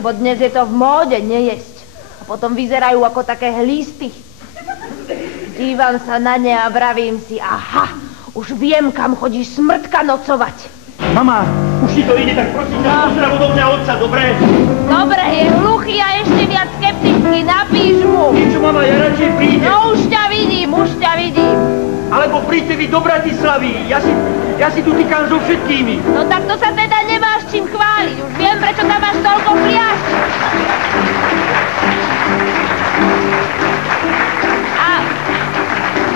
lebo dnes je to v móde nejesť. A potom vyzerajú ako také hlísty. Dívam sa na ne a vravím si, aha, už viem, kam chodíš smrtka nocovať. Mama, už ti to ide, tak prosím ťa, pozdrav odo mňa otca, dobre? Dobre, je hluchý a ešte viac skeptický, napíš mu. Niečo, mama, ja radšej prídem. No už ťa vidím. Alebo príďte vy do Bratislavy, ja si tu týkam so všetkými. No tak to sa teda nemáš čím chváliť, už viem, prečo tam máš toľko fliaž. A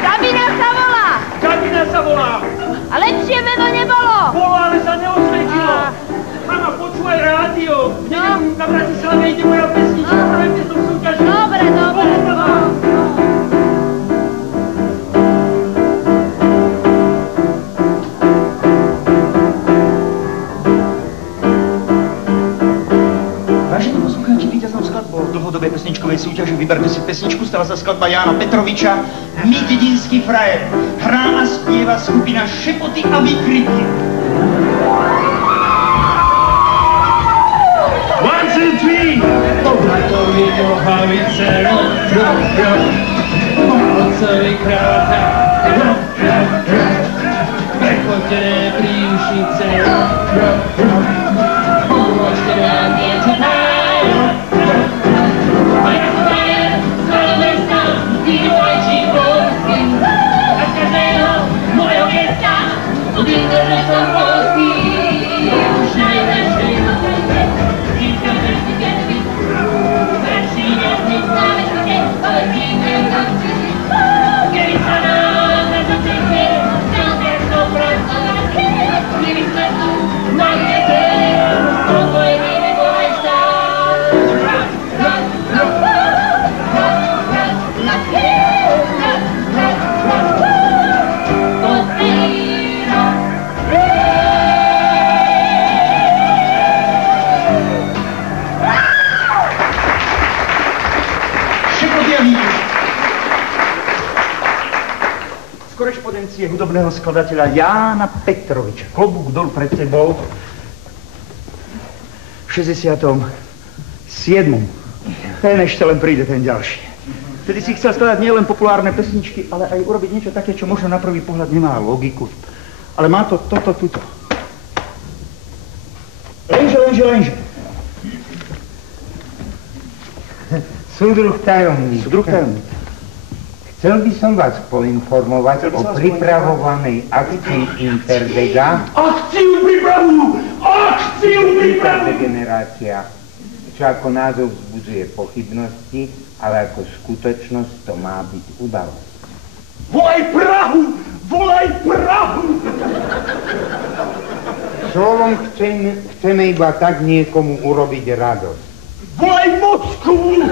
Gabina sa volá. A lepšie meno nebolo. Bolo, ale sa neosvedčilo. Mama, počúvaj rádio. V nedeľu na Bratislave ide moja pesnička. Prejte som súťažil. Dobre. Vážení poslucháči, víťaznou skladbou v dlhodobej pesničkovej súťaži vyberte si pesničku, stala sa skladba Jána Petroviča My dedinský frajer. Hrá a spieva skupina Šepoty a výkriky. 1, 2, 3. Oblatovi nohavice, rop, otcovi kravata, rop, prechodené príušnice, rop, uvočte nám dievčatá, Get it Všekobielý. Z korešpondencie hudobného skladateľa Jána Petroviča. Klobúk dolu pred tebou. V 67. Ten ešte len príde, ten ďalší. Vtedy si chcel skladať nielen populárne pesničky, ale aj urobiť niečo také, čo možno na prvý pohľad nemá logiku. Ale má to toto, tuto. Lenže. Súdruh tajomník. Chcel by som vás poinformovať o pripravovanej akcii Interdega. Akciu pripravujú! Interdegenerácia, čo ako názov vzbudzuje pochybnosti, ale ako skutočnosť to má byť udalosť. Volaj Prahu! Slovom chceme iba tak niekomu urobiť radosť. Volaj Moskvu!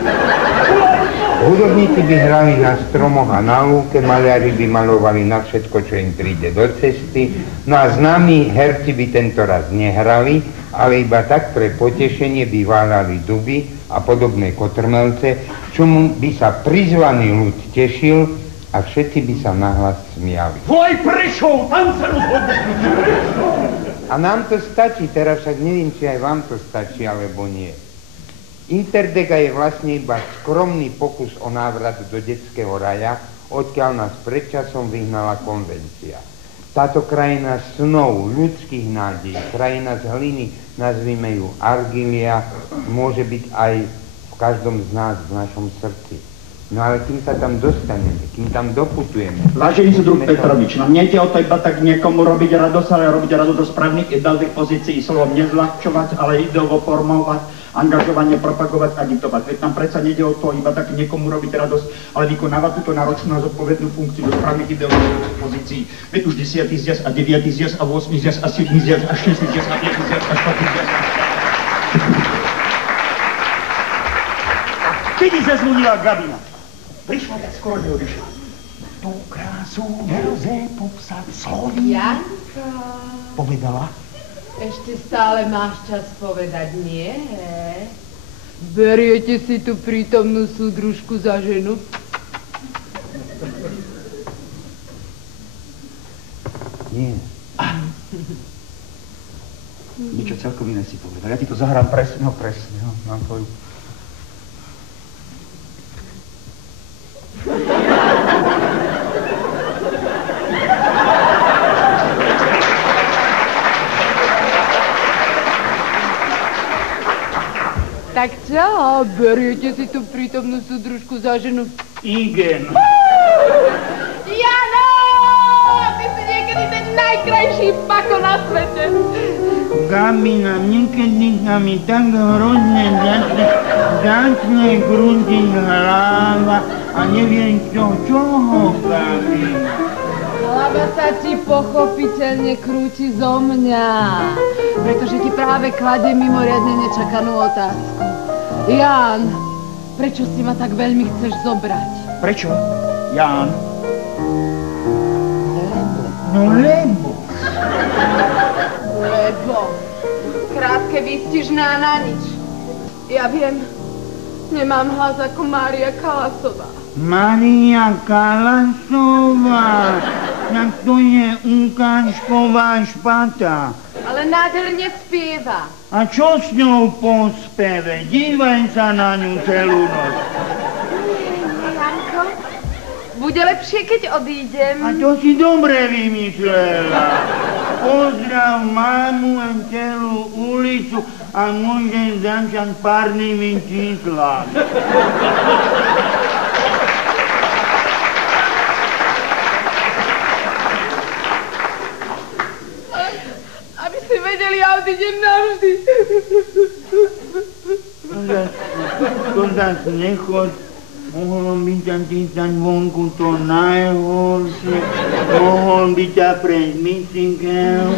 Hudobníci by hrali na stromoch a na lúke, maliari by malovali na všetko, čo im príde do cesty, no a známi herci by tento raz nehrali, ale iba tak pre potešenie by váľali duby a podobné kotrmelce, čomu by sa prizvaný ľud tešil a všetci by sa nahlas smiali. Volaj Prešov, tam sa rozhodne! A nám to stačí, teraz však neviem, či aj vám to stačí, alebo nie. Interdega je vlastne iba skromný pokus o návrat do detského raja, odkiaľ nás predčasom vyhnala konvencia. Táto krajina snov, ľudských nádejí, krajina z hliny, nazvime ju Argilia, môže byť aj v každom z nás, v našom srdci. No ale kým sa tam dostaneme, kým tam doputujeme... Vážený súdruh Petrovič, nám nejde o to iba tak niekomu robiť radosť, ale robiť radosť do správnych ideálnych pozícií, slovom nezľahčovať, ale ideovo formovať, angažovanie propagovať, agitovať. Veď nám predsa nejde o to iba tak niekomu robiť radosť, ale vykonávať túto náročnú a zodpovednú funkciu do správnych ideálnych pozícií. Veď už 10. zjazd a 9. zjazd a 8. zjazd a 7. zjazd a 6. zjazd a 5. zjazd a 4. zjazd. Kedy zazvonila Gabina? Prišla, tak skoro neodišla. Tú krásu nelze popsať slovy. Janka. Povedala? Ešte stále máš čas povedať nie, Beriete si tú prítomnú súdružku za ženu? Nie. Niečo celkom iné si povedal. Ja ti to zahrám presne, mám tvoju. Tak čo, beriete si tú prítomnú súdružku za ženu? Igen. Jano! Ty si niekedy ten najkrajší pako na svete. Gabina, niekedy sa mi tak hrozne začne krútiť hlava a neviem čoho, Gabina. Hlava sa ti pochopiteľne krúti zo mňa, pretože ti práve kladie mimoriadne nečakanú otázku. Ján, prečo si ma tak veľmi chceš zobrať? Prečo, Ján? Lebo. Krátke výstižná na nič. Ja viem, nemám hlas ako Mária Kalasová. Mária Kalasová, tak to je ukážková špata. Ale nádherne spieva. A čo s ňou po speve? Dívaj sa na ňu celú noc. Janko, bude lepšie, keď odídem. A to si dobre vymyslela. Pozdrav mamu a celú ulicu a môžem začať párnymi číslami. Aby si vedeli, ja odídem navždy. To zas nechod. Mohol by ťa týtať vonku to najhoršie. Mohol by ťa prejsť mycikel.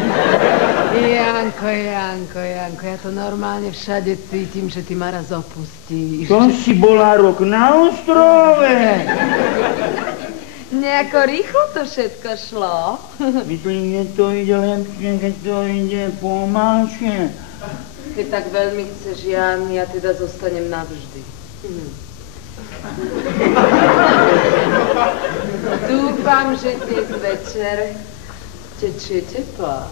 Janko, ja to normálne všade cítim, že ty ma raz opustíš. To si bola rok na ostrove. Nejako rýchlo to všetko šlo. Myslím, že to ide lepšie, keď to ide pomalšie. Keď tak veľmi chceš, Jan, ja teda zostanem navždy. Dúfam, že dnes večer tečie teplá.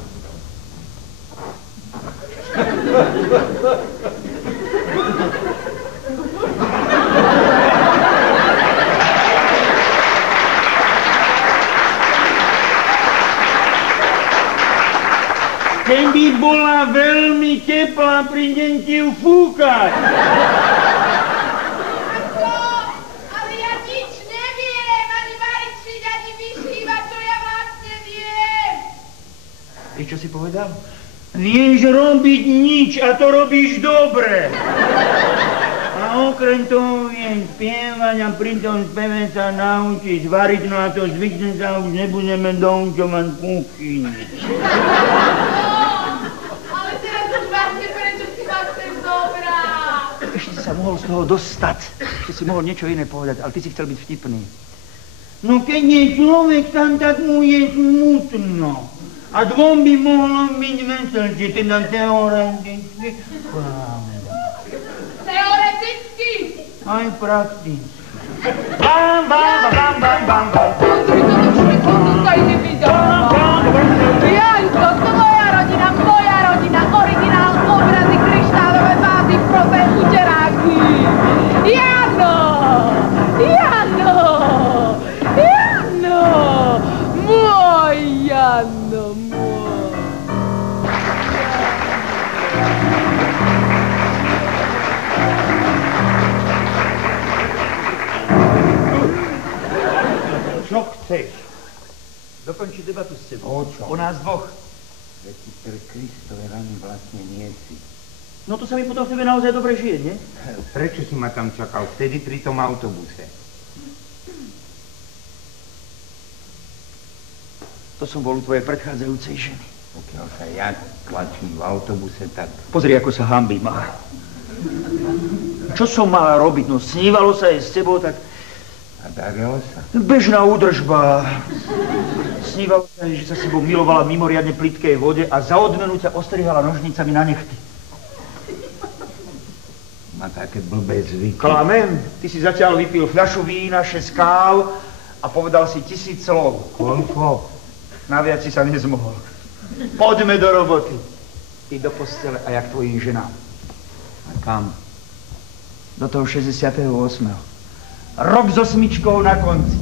Keby bola veľmi teplá, prídem ti ju fúkať. Ale ja nič neviem, ani varičiť, ani vyšívať, čo ja vlastne viem. Vieš, čo si povedal? Vieš robiť nič a to robíš dobre. A okrem toho viem spievať a pri tom speve sa naučiť variť, no a to zvykne sa už nebudeme doučovať v kuchyni. Ešte sa mohol z toho dostať. Ešte si mohol niečo iné povedať, ale ty si chcel byť vtipný. No keď je človek tam, tak mu je smutno. A dvom by mohlo byť veselšie, teda teoreticky. Teoreticky? Aj prakticky. Bam, bam, bam, bam, bam, bam. Pozri, toto všetko sa ide vydávať. Jaj, toto moja rodina, originál, obrazy, kryštálové vázy, prosé uteráky. Jano, môj Jano, môj. Čo chceš? Dokončiť debatu s tebou. O čom? O nás dvoch. Veď ty pre Kristove rany vlastne nie si. No to sa mi potom v tebe naozaj dobre žije, nie? Prečo si ma tam čakal vtedy pri tom autobuse? To som bol u tvojej predchádzajúcej ženy. Pokiaľ sa ja tlačím v autobuse, tak... Pozri, ako sa hanbí má. Čo som mala robiť? No snívalo sa aj s tebou, tak... A darilo sa? Bežná údržba. Snívalo sa, že sa s tebou milovala v mimoriadne plytkej vode a za odmenu ťa ostrihala nožnicami na nechty. Má také blbé zvyky. Klamem, ty si zatiaľ vypil fľašu vína, 6 káv a povedal si 1000 slov. Koľko? Naviac si sa nezmohol. Poďme do roboty. Ty do postele a ja k tvojim ženám. A kam? Do toho 68. Rok s osmičkou na konci.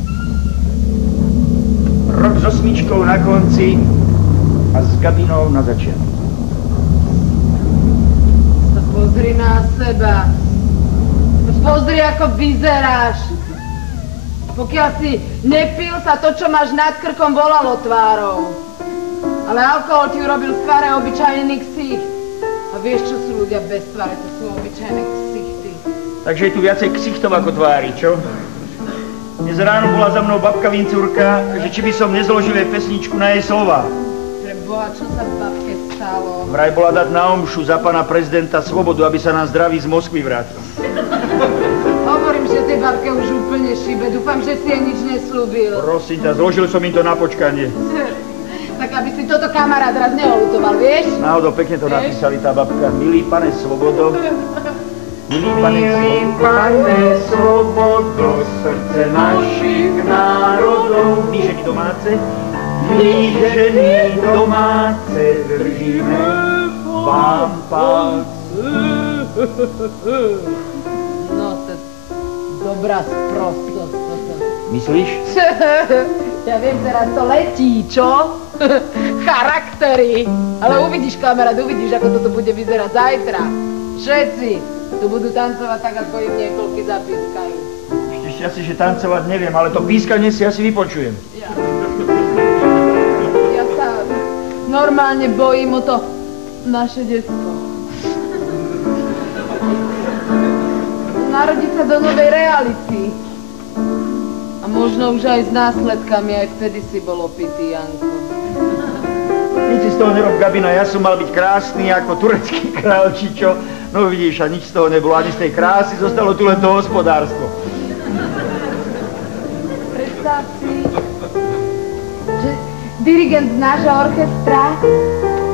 Rok s osmičkou na konci a s Gabinou na začiatku. Pozri na seba. Pozri, ako vyzeráš. Pokiaľ si nepil, sa to, čo máš nad krkom, volalo tvárou. Ale alkohol ti urobil z tváre obyčajný ksicht. A vieš, čo sú ľudia bez tváre? To sú obyčajné ksichty. Takže je tu viacej ksichtov ako tvári, čo? Dnes ráno bola za mnou babka Vincúrka, že či by som nezložil jej pesničku na jej slova. Preboha, čo sa babke stalo? Vraj bola dať na omšu za pána prezidenta Svobodu, aby sa nám zdraví z Moskvy vrátil. Hovorím, že tej babke už úplne šíbe. Dúfam, že si jej nič neslúbil. Prosím ťa, zložil som im to na počkanie. Tak aby si toto kamarát raz neolutoval, vieš? Náhodou pekne to napísali tá babka. Milý pane Svobodo, milý pane Svobodo, srdce našich národov. My ženy domáce, držíme vám palce. No to dobrá sprostosť. Myslíš? Ja viem, teraz to letí, čo? Charaktery. Ale uvidíš, kamarát, uvidíš, ako toto bude vyzerať zajtra. Všetci tu budú tancovať tak, ako im niekoľky zapískajú. Ešte šťastie, že tancovať neviem, ale to pískanie si asi vypočujem. Ja sa normálne bojím o to naše detstvo. Narodiť sa do novej reality. A možno už aj s následkami, aj vtedy si bol opitý, Janko. Nič si z toho nerob, Gabina, ja som mal byť krásny ako turecký kráľ, či čo. No vidíš, a nič z toho nebolo, ani z tej krásy, zostalo tu len to hospodárstvo. Predstav si, že dirigent z nášho orchestra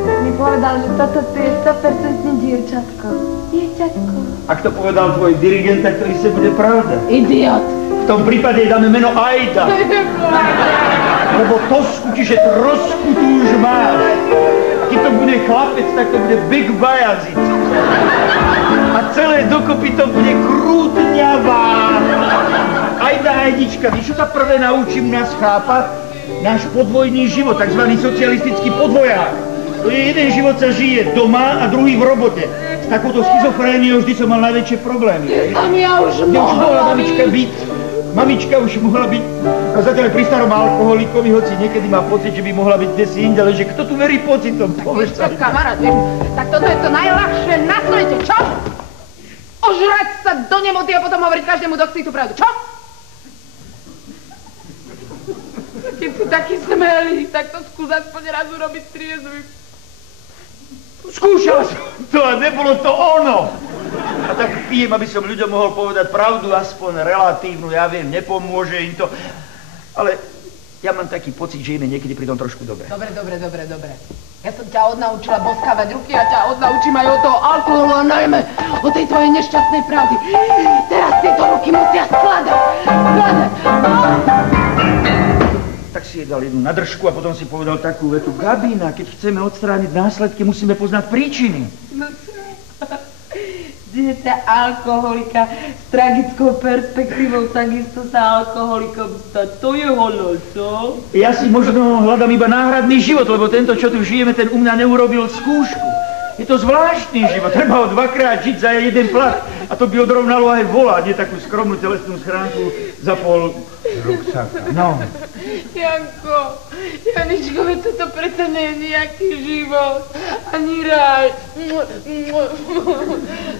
Mi povedal, že toto tu je 100% dievčatko. Dievčatko. Ak to povedal tvoj dirigent, tak to isté bude pravda. Idiot. V tom prípade dáme meno Aida. Lebo tosku, čiže trosku tu už máš. Keď to bude chlapec, tak to bude Big Bajazit. A celé dokopy to bude krútňavá. Ajda, Ajdička, víš, čo sa prvé naučím nás chápať? Náš podvojný život, takzvaný socialistický podvoják. To je jeden život sa žije doma a druhý v robote. S takouto schizofréniou vždy som mal najväčšie problémy. Tam ja už mohla mamička byť. Mamička už mohla byť, a zatiaľ pri starom alkoholikovi, hoci niekedy má pocit, že by mohla byť kde si inde, ale že kto tu verí pocitom, povieš sa. Kamarát, tak toto je to najľahšie na svete, čo? Ožrať sa do nemoty a potom hovoriť každému do ksichtu pravdu, čo? Keď si taký smelý, tak to skús aspoň raz urobiť triezvy. Skúšal som to a nebolo to ono. A tak pijem, aby som ľuďom mohol povedať pravdu, aspoň relatívnu, ja viem, nepomôže im to. Ale ja mám taký pocit, že im je niekedy pri tom trošku dobre. Dobre. Ja som ťa odnaučila boskávať ruky a ťa odnaučím aj od toho alkoholu a najmä o tej tvojej nešťastnej pravdy. Teraz tieto ruky musia skladať. Tak si jej dal jednu nadržku a potom si povedal takú vetu. Gabina, keď chceme odstrániť následky, musíme poznať príčiny. No dieťa alkoholika s tragickou perspektívou takisto sa alkoholikom stať. To je holo, čo? Ja si možno hľadám iba náhradný život, lebo tento, čo tu žijeme, ten u mňa neurobil skúšku. Je to zvláštny život, treba ho dvakrát žiť za jeden plat. A to by odrovnalo aj vola, nie takú skromnú telesnú schránku za pol ruksáka. No. Janko, Janičko, veď toto preto nie je nejaký život, ani ráj.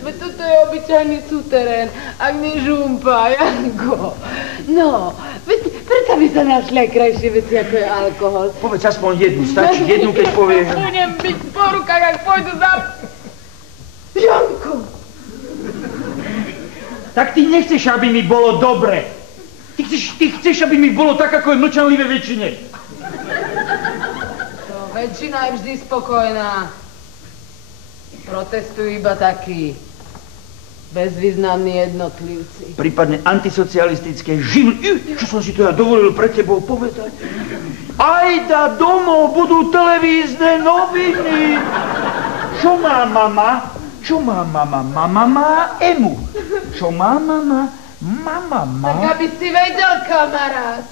Veď toto je obyčajný súterén, ak nie žumpa, Janko. No, veď preto by sa našli aj krajšie veci, ako je alkohol. Povedz aspoň jednu, stačí jednu, keď povieš. Budem byť po rukách, ak pôjdu za... Janko! Tak ty nechceš, aby mi bolo dobre. Ty chceš, aby mi bolo tak, ako je mlčanlivé väčšine. To väčšina je vždy spokojná. Protestujú iba takí bezvýznamní jednotlivci. Prípadne antisocialistické živly. Čo som si to ja dovolil pred tebou povedať? Ajda, domov budú televízne noviny. Čo má mama? Mama má emu. Čo má mama? Mama má... Tak aby si vedel, kamarát,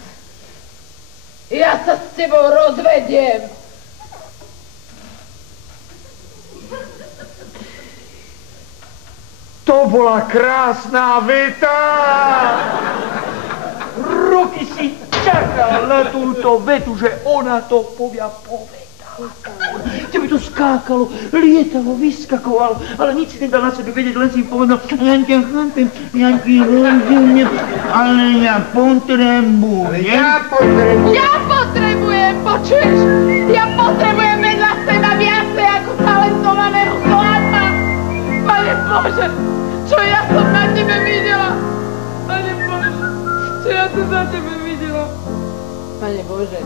ja sa s tebou rozvediem. To bola krásna veta! Roky si čakal na túto vetu, že ona to povie. Tebe to skákalo, lietalo, vyskakovalo, ale nič si nedal na sebe vedieť, len si povedal, ja ťa chápem, ja ti rozumiem, ale ja potrebujem. Ja potrebujem, počuješ? Ja potrebujem vedľa seba viacej ako talentovaného chlapa. Pane Bože, čo ja som na tebe videla? Pane Bože, čo ja som na tebe videla? Pane Bože,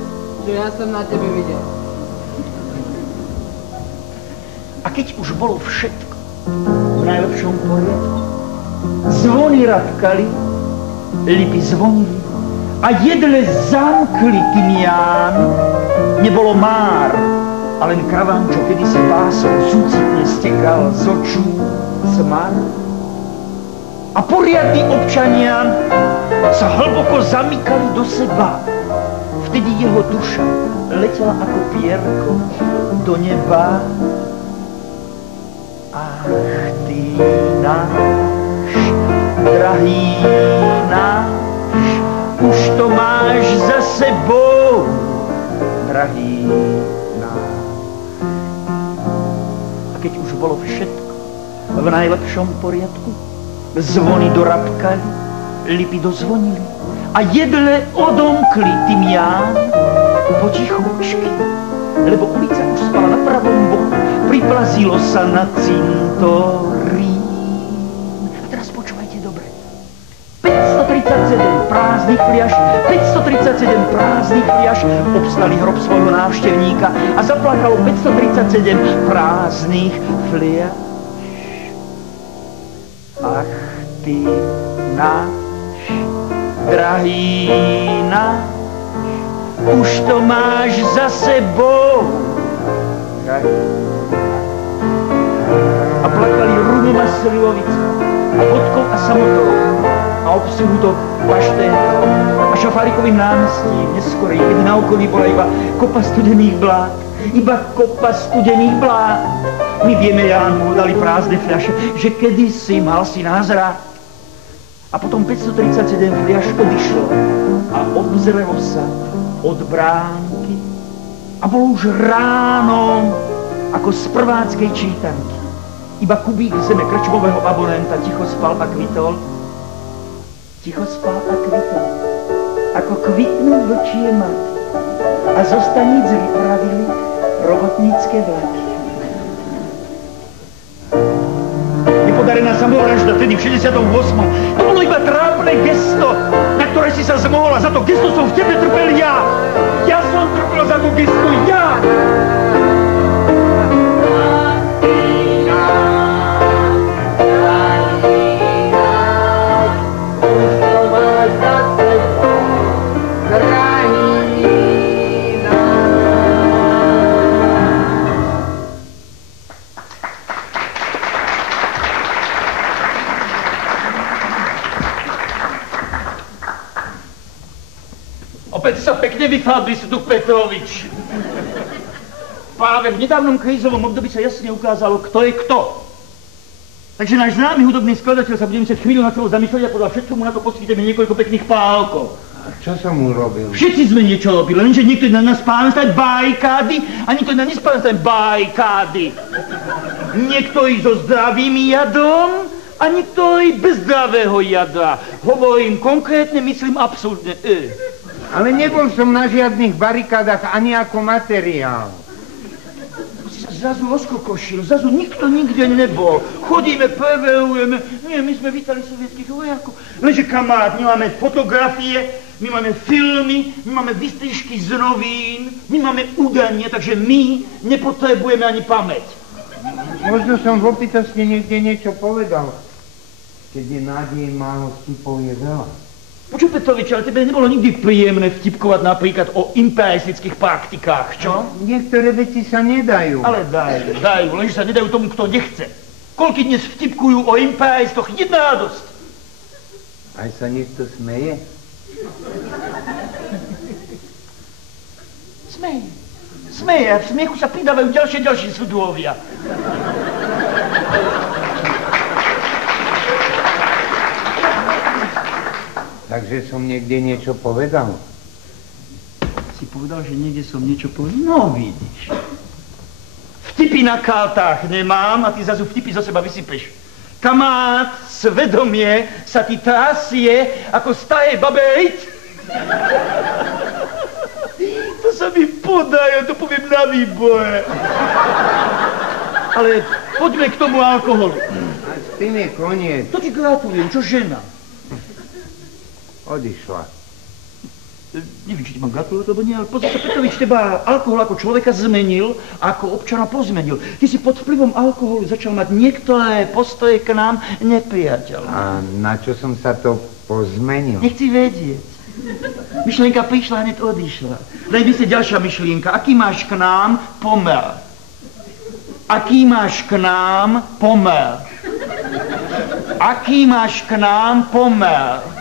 čo ja som na tebe videla? A keď už bolo všetko v najlepšom poriadku, zvony radkali, lipy zvonili a jedle zamkli tymián. Nebolo már, a len kravan, čo kedysi pásol, súcitne stekal z očú smar. A poriadni občania sa hlboko zamykali do seba. Vtedy jeho duša letela ako pierko do neba. Ach, ty náš, drahý náš, už to máš za sebou, drahý náš. A keď už bolo všetko v najlepšom poriadku, zvony dorabkali, lipy dozvonili a jedle odomkli tymián potichúčky, lebo ulica už spala na pravom boku. Priplazilo sa na cintorín. A teraz počúvajte dobre. 537 prázdnych prázdnych fliaš, 537 prázdnych fliaš obstali hrob svojho návštevníka a zaplakalo 537 prázdnych fliaš. Ach, ty náš, drahý náš, už to máš za sebou. A plakali rumom a slivovicou, a vodkou a samotou, a obsúdok paštétom a šafárikovým námestím neskorej, kedy na okolí bola iba kopa studených blát. Iba kopa studených blát. My vieme, Jánu, dali prázdne fľaše, že kedysi mal si nás rád. A potom 537 fľaš odišlo a obzrelo sa od bránky a bolo už ráno ako z prváckej čítanky. Iba kubík zeme krčmového abonenta ticho spal a kvitol. Ticho spal a kvitol, ako kvitnú vlčie maky a zo staníc vypravili robotnícke vlaky. Nepodarená samovražda vtedy v 68. To bolo iba trápne gesto, na ktoré si sa zmohla. Za to gesto som v tebe trpel ja. Ja som trpel za to gesto ja. Opäť sa pekne vyfádli, Suduk Petrovič. Práve v nedávnom krízovom období sa jasne ukázalo, kto je kto. Takže náš známy hudobný skladateľ sa bude musieť chvíľu na celú zamýšľať a podľa všetko mu na to poskytneme niekoľko pekných pálkov. A čo som urobil? Všetci sme niečo robili, lenže niekto na nás pamätá bajkády a niekto na nás pamätá bajkády. Niekto i so zdravým jadom a niekto i bez zdravého jada. Hovorím konkrétne, myslím absolútne. Ale nebol som na žiadnych barikádach ani ako materiál. Zrazu rozkokošil, zrazu nikto nikde nebol. Chodíme, preverujeme. Nie, my sme vítali sovietských vojakov. Lenže kamarát, my máme fotografie, my máme filmy, my máme vystrižky z novín, my máme údanie, takže my nepotrebujeme ani pamäť. Možno som v opitosti niekde niečo povedal. Keď je nádej málo, vtipov je veľa. Počuj, Petrovič, ale tebe nebolo nikdy príjemné vtipkovať napríklad o imperialistických praktikách, čo? Niektoré veci sa nedajú. Ale dajú, lenže sa nedajú tomu, kto nechce. Koľky dnes vtipkujú o imperialistoch, jedna radosť. Aj sa niekto smeje? Smeje, a v smiechu sa pridávajú ďalšie sudovia. Takže som niekde niečo povedal. Si povedal, že niekde som niečo povedal? No, vidíš. Vtipy na kartách nemám a ty zrazu vtipy zo seba vysypeš. Kamát, svedomie sa ti trasie ako staré babejt. To sa mi podajú, to poviem na výbore. Ale poďme k tomu alkoholu. A s tým je koniec. To ti gratulujem, čo žena? Odišla. Neviem, či ti mám gratulovať, alebo nie, ale pozor sa, Petrovič, teba alkohol ako človeka zmenil, ako občana pozmenil. Ty si pod vplyvom alkoholu začal mať niektoré postoje k nám nepriateľné. A na čo som sa to pozmenil? Nechci vedieť. Myšlienka prišla, hneď odišla. Daj mi si ďalšia myšlienka. Aký máš k nám pomer? Aký máš k nám pomer? Aký máš k nám pomer?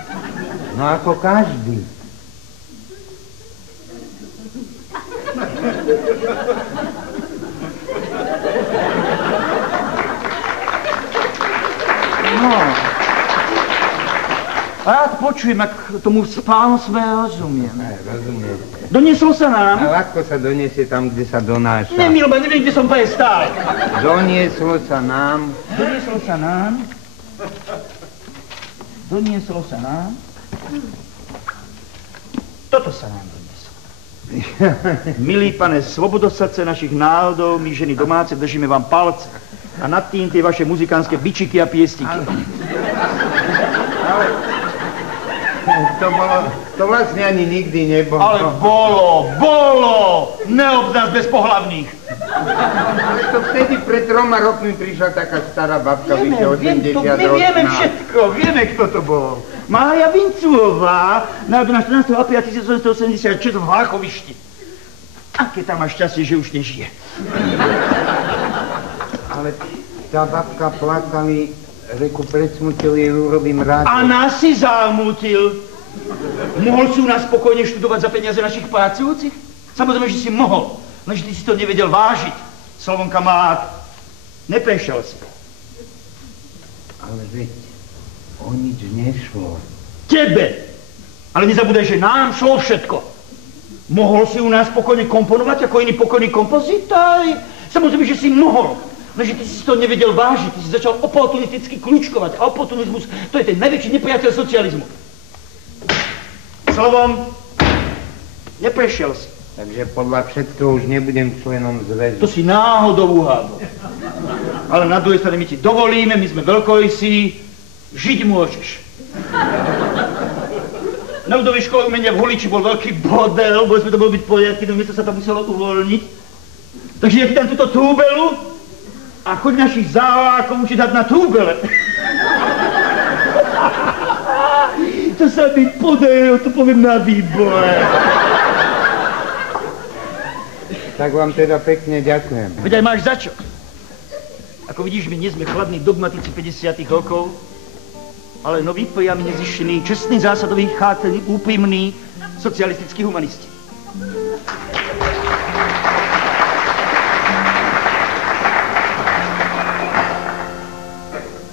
No ako každý. No. Rád počujem, ak tomu spánu sme rozumieme. Rozumiete. Donieslo sa nám? A ľahko sa doniesie tam, kde sa donáša. Nemil, neviem, kde som prestal. Donieslo sa nám. Donieslo sa nám. Donieslo sa nám. Toto sa nám donieslo. Milý pane svobodosrdce našich národov, my ženy domáce, držíme vám palce. A nad tým tie vaše muzikánske bičiky a piestiky. Ale To vlastne ani nikdy nebolo. Ale bolo! Neobznáš bez pohlavných. Ale to vtedy pred 3 rokmi prišla taká stará babka, vyše 80 ročná. My vieme všetko, vieme, kto to bol. Mária Vinculová, narodená 14. apríla 1886 v Háchovišti. Aké tam máš šťastie, že už nežije. Ale tá babka plakali, reku, predsmutil jej urobím rád. A nás si zamútil. Mohol si u nás spokojne študovať za peniaze našich pracujúcich? Samozrejme, že si mohol, lenže ty si to nevedel vážiť. Slovom kamát, neprešiel si. Ale veď, o nič nešlo. Tebe! Ale nezabúdaj, že nám šlo všetko. Mohol si u nás spokojne komponovať ako iný pokojný kompozitor? Samozrejme, že si mohol. Lenže ty si to nevedel vážiť, ty si začal oportunisticky kľúčkovať. A oportunizmus, to je ten najväčší nepriateľ socializmu. Slovom, neprešiel si. Takže podľa všetkého už nebudem členom zväzu. To si náhodou uhádol. Ale na druhej strane my ti dovolíme, my sme veľkorysí, žiť môžeš. Na ľudovej škole umenia v Huliči bol veľký bordel, boli sme to boli byť poriadky, no miesto sa tam muselo uvoľniť. Takže ja ti dám túto túbelu a choď našich závákov učiť dať na túbele. To sa mi podarilo, to poviem na výbore. Tak vám teda pekne ďakujem. Veď aj máš za čo. Ako vidíš, my nie sme chladní dogmatici 50. rokov, ale noví priamy nezištení, čestní, zásadoví, chátrní, úprimní, socialistickí humanisti.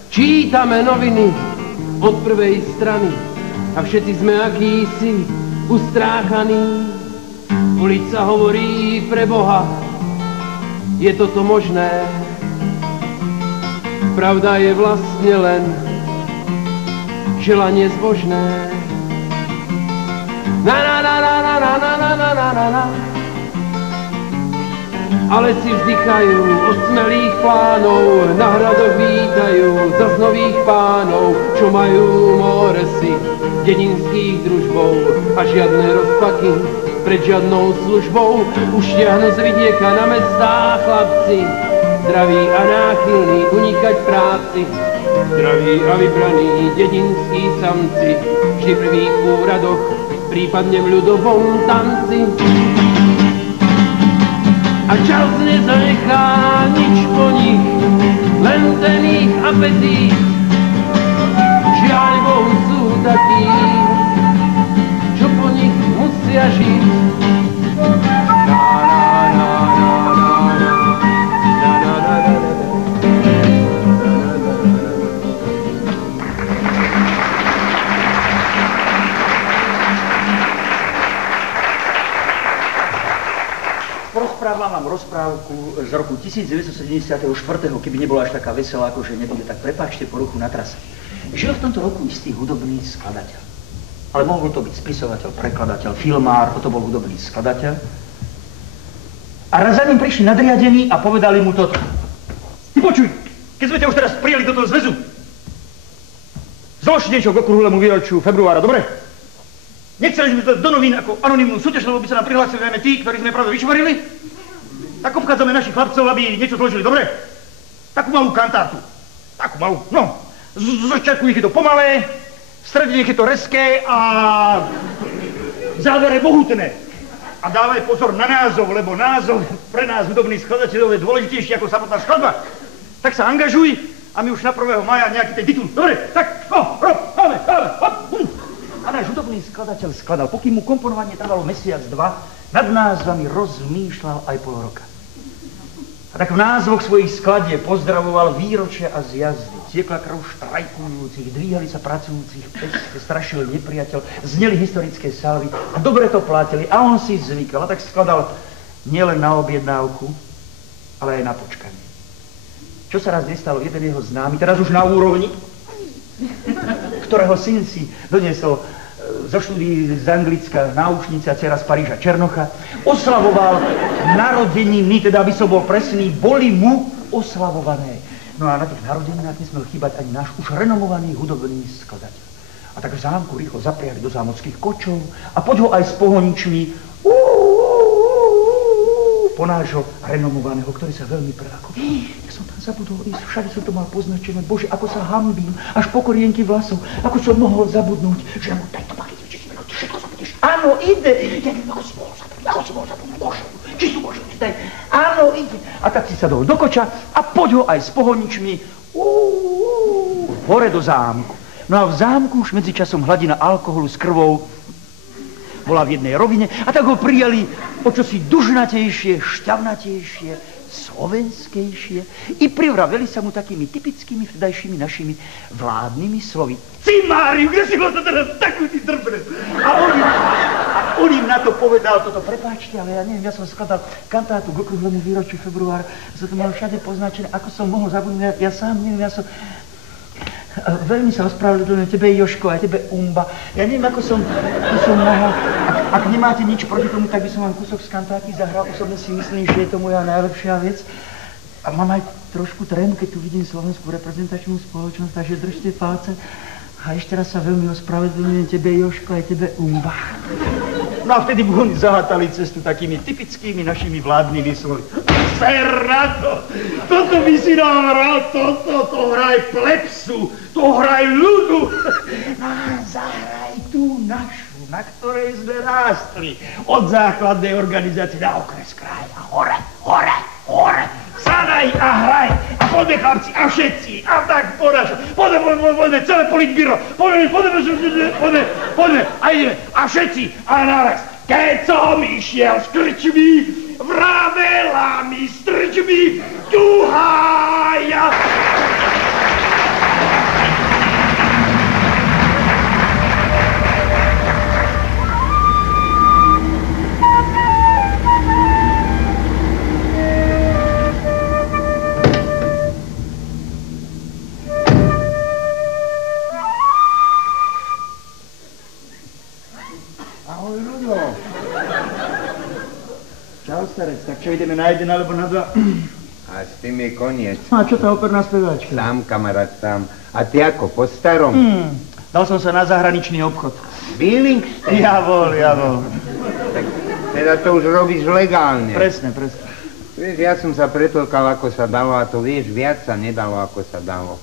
Čítame noviny od prvej strany a všetci sme akýsi ustráchaní. Ulica hovorí pre Boha, je toto možné? Pravda je vlastne len želanie zbožné. Na na na na na na na na na na na na. Ale si vzdychajú od smelých plánov, na hradoch vítajú zas nových pánov, čo majú moresy dedinských družbou a žiadne rozpaky pred žiadnou službou. Už ťahnu z vidieka na mestá chlapci, zdraví a náchylní unikať práci. Zdraví a vybraní dedinskí samci, vždy prvý v úradoch, prípadne v ľudovom tanci. A čas nezanechá nič po nich, len ten ich apetít. Žiaľ Bohu sú takí, čo po nich musia žiť. Rozprávam vám rozprávku z roku 1974, keby nebola až taká veselá, akože nebude, tak prepáčte poruchu na trase. Žil v tomto roku istý hudobný skladateľ. Ale mohol to byť spisovateľ, prekladateľ, filmár, toto bol hudobný skladateľ. A raz za ním prišli nadriadení a povedali mu toto. Ty počuj, keď sme ťa už teraz prijali do toho zväzu, zlož niečo k okrúhlemu výročiu februára, dobre? Nechceli sme to do novín ako anonymnú súťaž, lebo by sa nám prihlásili najmä tí, ktorí sme práve vyšvarili. Tak obchádzame našich chlapcov, aby niečo zložili, dobre? Takú malú kantátu. Takú malú, no. Z začiatku nech je to pomalé, v strede nech je to rezké a v závere mohutné. A dávaj pozor na názov, lebo názov pre nás hudobných skladateľov je dôležitejší ako samotná skladba. Tak sa angažuj a my už na 1. mája nejaký ten titul. Dobre, tak, rob, máme, hop. A náš hudobný skladateľ skladal, pokým mu komponovanie trvalo mesiac, dva, nad názvami rozmýšľal aj pol roka. A tak v názvoch svojich skladie pozdravoval výročia a zjazdy. Tiekla krv štrajkujúcich, dvíhali sa pracujúcich, pesť, strašil nepriateľ, zneli historické salvy a dobre to platili a on si zvykal. A tak skladal nielen na objednávku, ale aj na počkanie. Čo sa raz nestalo, jeden jeho známy, teraz už na úrovni, ktorého syn si doniesol zo štúdií z Anglicka náušnica, dcera z Paríža Černocha, oslavoval narodeniny, teda aby som bol presný, boli mu oslavované. No a na tých narodeninách nesmel chýbať ani náš už renomovaný hudobný skladateľ. A A tak v zámku rýchlo zapriali do zámockých kočov a poď ho aj s pohoničmi po nášho renomovaného, ktorý sa veľmi prelakol. Ja som tam zabudol ísť, všade som to mal poznačené. Bože, ako sa hanbím, až po korienky vlasov, ako som mohol zabudnúť, že mu tento paket minúty, všetko zabudneš. Áno, ide. Ja neviem, ako si mohol zabudnúť, Bože, čistú Bože, daj. Áno, ide. A tak si sadol do koča a poď ho aj s pohoničmi hore do zámku. No a v zámku už medzičasom hladina alkoholu s krvou bola v jednej rovine a tak ho prijali o čosi dužnatejšie, šťavnatejšie, slovenskejšie i privraveli sa mu takými typickými vtedajšími našimi vládnymi slovy. Cimáriu, kde si ho to teraz takú ty drbre? A on im na to povedal toto, prepáčte, ale ja neviem, ja som skladal kantátu k okrúhlemu výročiu februára, som to mal všade poznačené, ako som mohol zabudnúť, ja sám neviem, ja som... Veľmi sa ospravedlňujem tebe, Jožko, aj tebe, Umba. Ja neviem, ako som mohol... Ak nemáte nič proti tomu, tak by som vám kúsok z kantáky zahral. Osobne si myslím, že je to moja najlepšia vec. A mám aj trošku trému, keď tu vidím slovenskú reprezentačnú spoločnosť, takže držte palce. A ešte raz sa veľmi ospravedlňujem tebe, Jožko, aj tebe, Umba. No a vtedy oni zahátali cestu takými typickými našimi vládnymi slovy. Ser na to! Toto by si nám hral, to hraj plepsu, to hraj ľudu. A zahraj tú našu, na ktorej sme rástli. Od základnej organizácie na okres, kraj a hore. Sadaj a hraj. A poďme, chlapci, a všetci. A tak poďme, celé politbíro. Poďme. A ideme. A všetci. A naraz. Keď som išiel s krčmi, vravela mi s trčmi, ťuhája. Čau, starec, tak čo, ideme na jeden alebo na dva? A s tým je koniec. A čo tá operná speváčka? Sám, kamarát, sám. A ty ako, po starom? Dal som sa na zahraničný obchod. Billingstein? Javol. Tak teda to už robíš legálne. Presne. Vieš, ja som sa pretlkal, ako sa dalo, a to vieš, viac sa nedalo, ako sa dalo.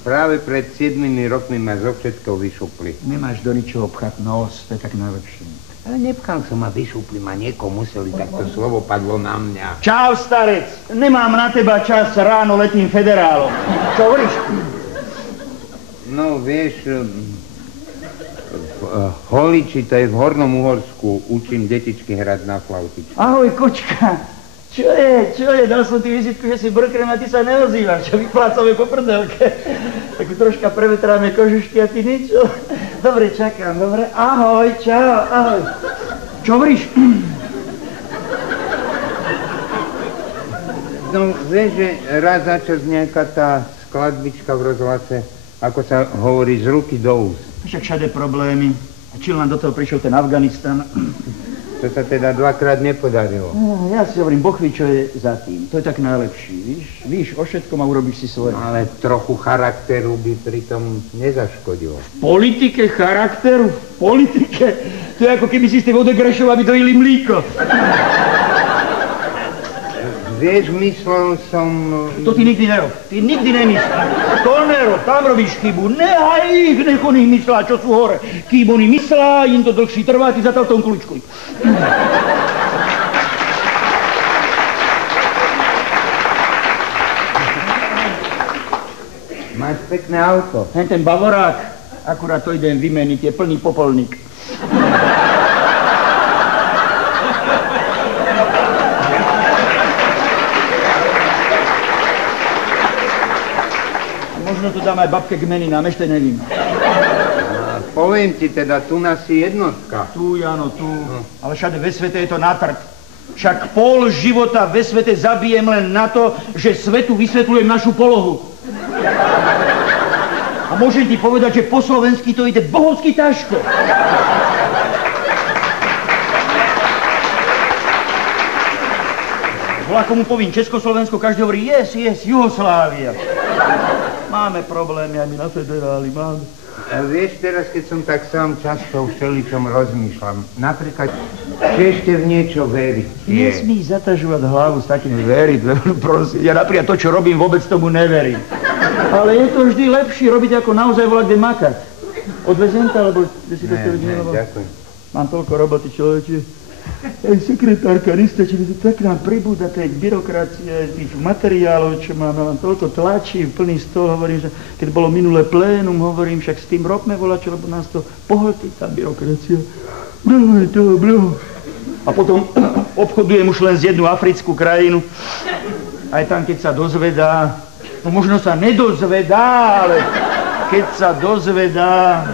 Práve pred 7 rokmi ma zo všetkou vyšupli. Nemáš do ničoho pchať nos, to je tak najlepšie. Ale nepchal som, ma vyšupli, ma niekomu museli, tak to slovo padlo na mňa. Čau, starec, nemám na teba čas, ráno letím federálom. Čo hovoríš? No, vieš, v Holiči, to je v Hornom Uhorsku, učím detičky hrať na flautičku. Ahoj, kočka. Čo je? Dal som ti vizitku, že si brkrem a ty sa neozývaš. Čo vyplácame po prdelke? Tak troška prevetráme kožušky a ty nič? Dobre, čakám, dobre. Ahoj, čau, ahoj. Čo hovoríš? No, vieš, že raz za čas nejaká tá skladbička v rozhlase, ako sa hovorí, z ruky do úst. Však všade problémy. A či len do toho prišiel ten Afganistan. To sa teda dvakrát nepodarilo. Ja si hovorím, Boh ví, čo je za tým. To je tak najlepší, víš? Víš o všetkom a urobíš si svoje. Ale trochu charakteru by pritom nezaškodilo. V politike charakteru? V politike? To je ako keby si z tej Vodegrešov, aby dojili mlíko. Vieš, myslel som... To ty nikdy nerob. Ty nikdy nemyslíš. To nerob, tam robíš chybu. Nehaj ich, nech on ich myslá, čo sú hore. Kým oni myslá, im to dlhší trvá, ty zatiaľ v tom kľúčkuj. Máš pekné auto. Ten Bavorák, akurát to idem vymeniť, je plný popolník. Možno to dám aj babke k meninám, ešte nevím. Poviem ti teda, tu nás si jednotka. Tu, Jano, tu. Ale všade ve svete je to na trd. Však pol života ve svete zabijem len na to, že svetu vysvetľujem našu polohu. A môžem ti povedať, že po slovensky to ide bohovsky ťažko. Vlakomu povím Československo, každý hovorí yes, Juhoslávia. Máme problémy aj my na federáli, máme. Vieš, teraz, keď som tak sám často v všeličom rozmýšľam, napríklad, či ešte v niečo veriť. Nesmíš zatažovať hlavu s takým veriť, prosím. Ja napríklad to, čo robím, vôbec tomu neverím. Ale je to vždy lepšie robiť, ako naozaj volať, kde makať. Odvezem to, alebo kde si to chcel vidieť? Ďakujem. Mám toľko roboty, človeče. Aj sekretárka, nestačí, tak nám pribúda tej byrokracie, tých materiálov, čo máme, mám toľko tlačí, plný stôl, hovorím, že keď bolo minulé plénum, hovorím, však s tým robme volačo, lebo nás to pohltí, tá byrokracia. Bro. A potom obchodujem už len z jednu africkú krajinu. Aj tam, keď sa dozvedá, no možno sa nedozvedá, ale keď sa dozvedá,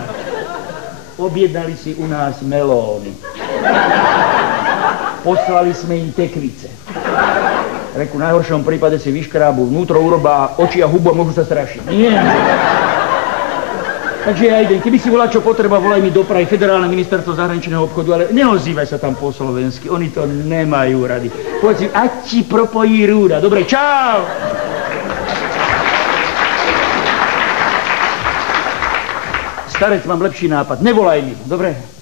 objednali si u nás melóny. Poslali sme im tekvice. Reku, v najhoršom prípade si vyškrábu vnútro, urobá oči a hubu a môžu sa strašiť. Nie. Takže ja idem. Keby si volá čo potreba, volaj mi do Prahy, Federálne ministerstvo zahraničného obchodu, ale neozývaj sa tam po slovensky. Oni to nemajú rady. Povedz si, ať ti propojí rúda. Dobre, čau! Starec, mám lepší nápad. Nevolaj mi, dobre?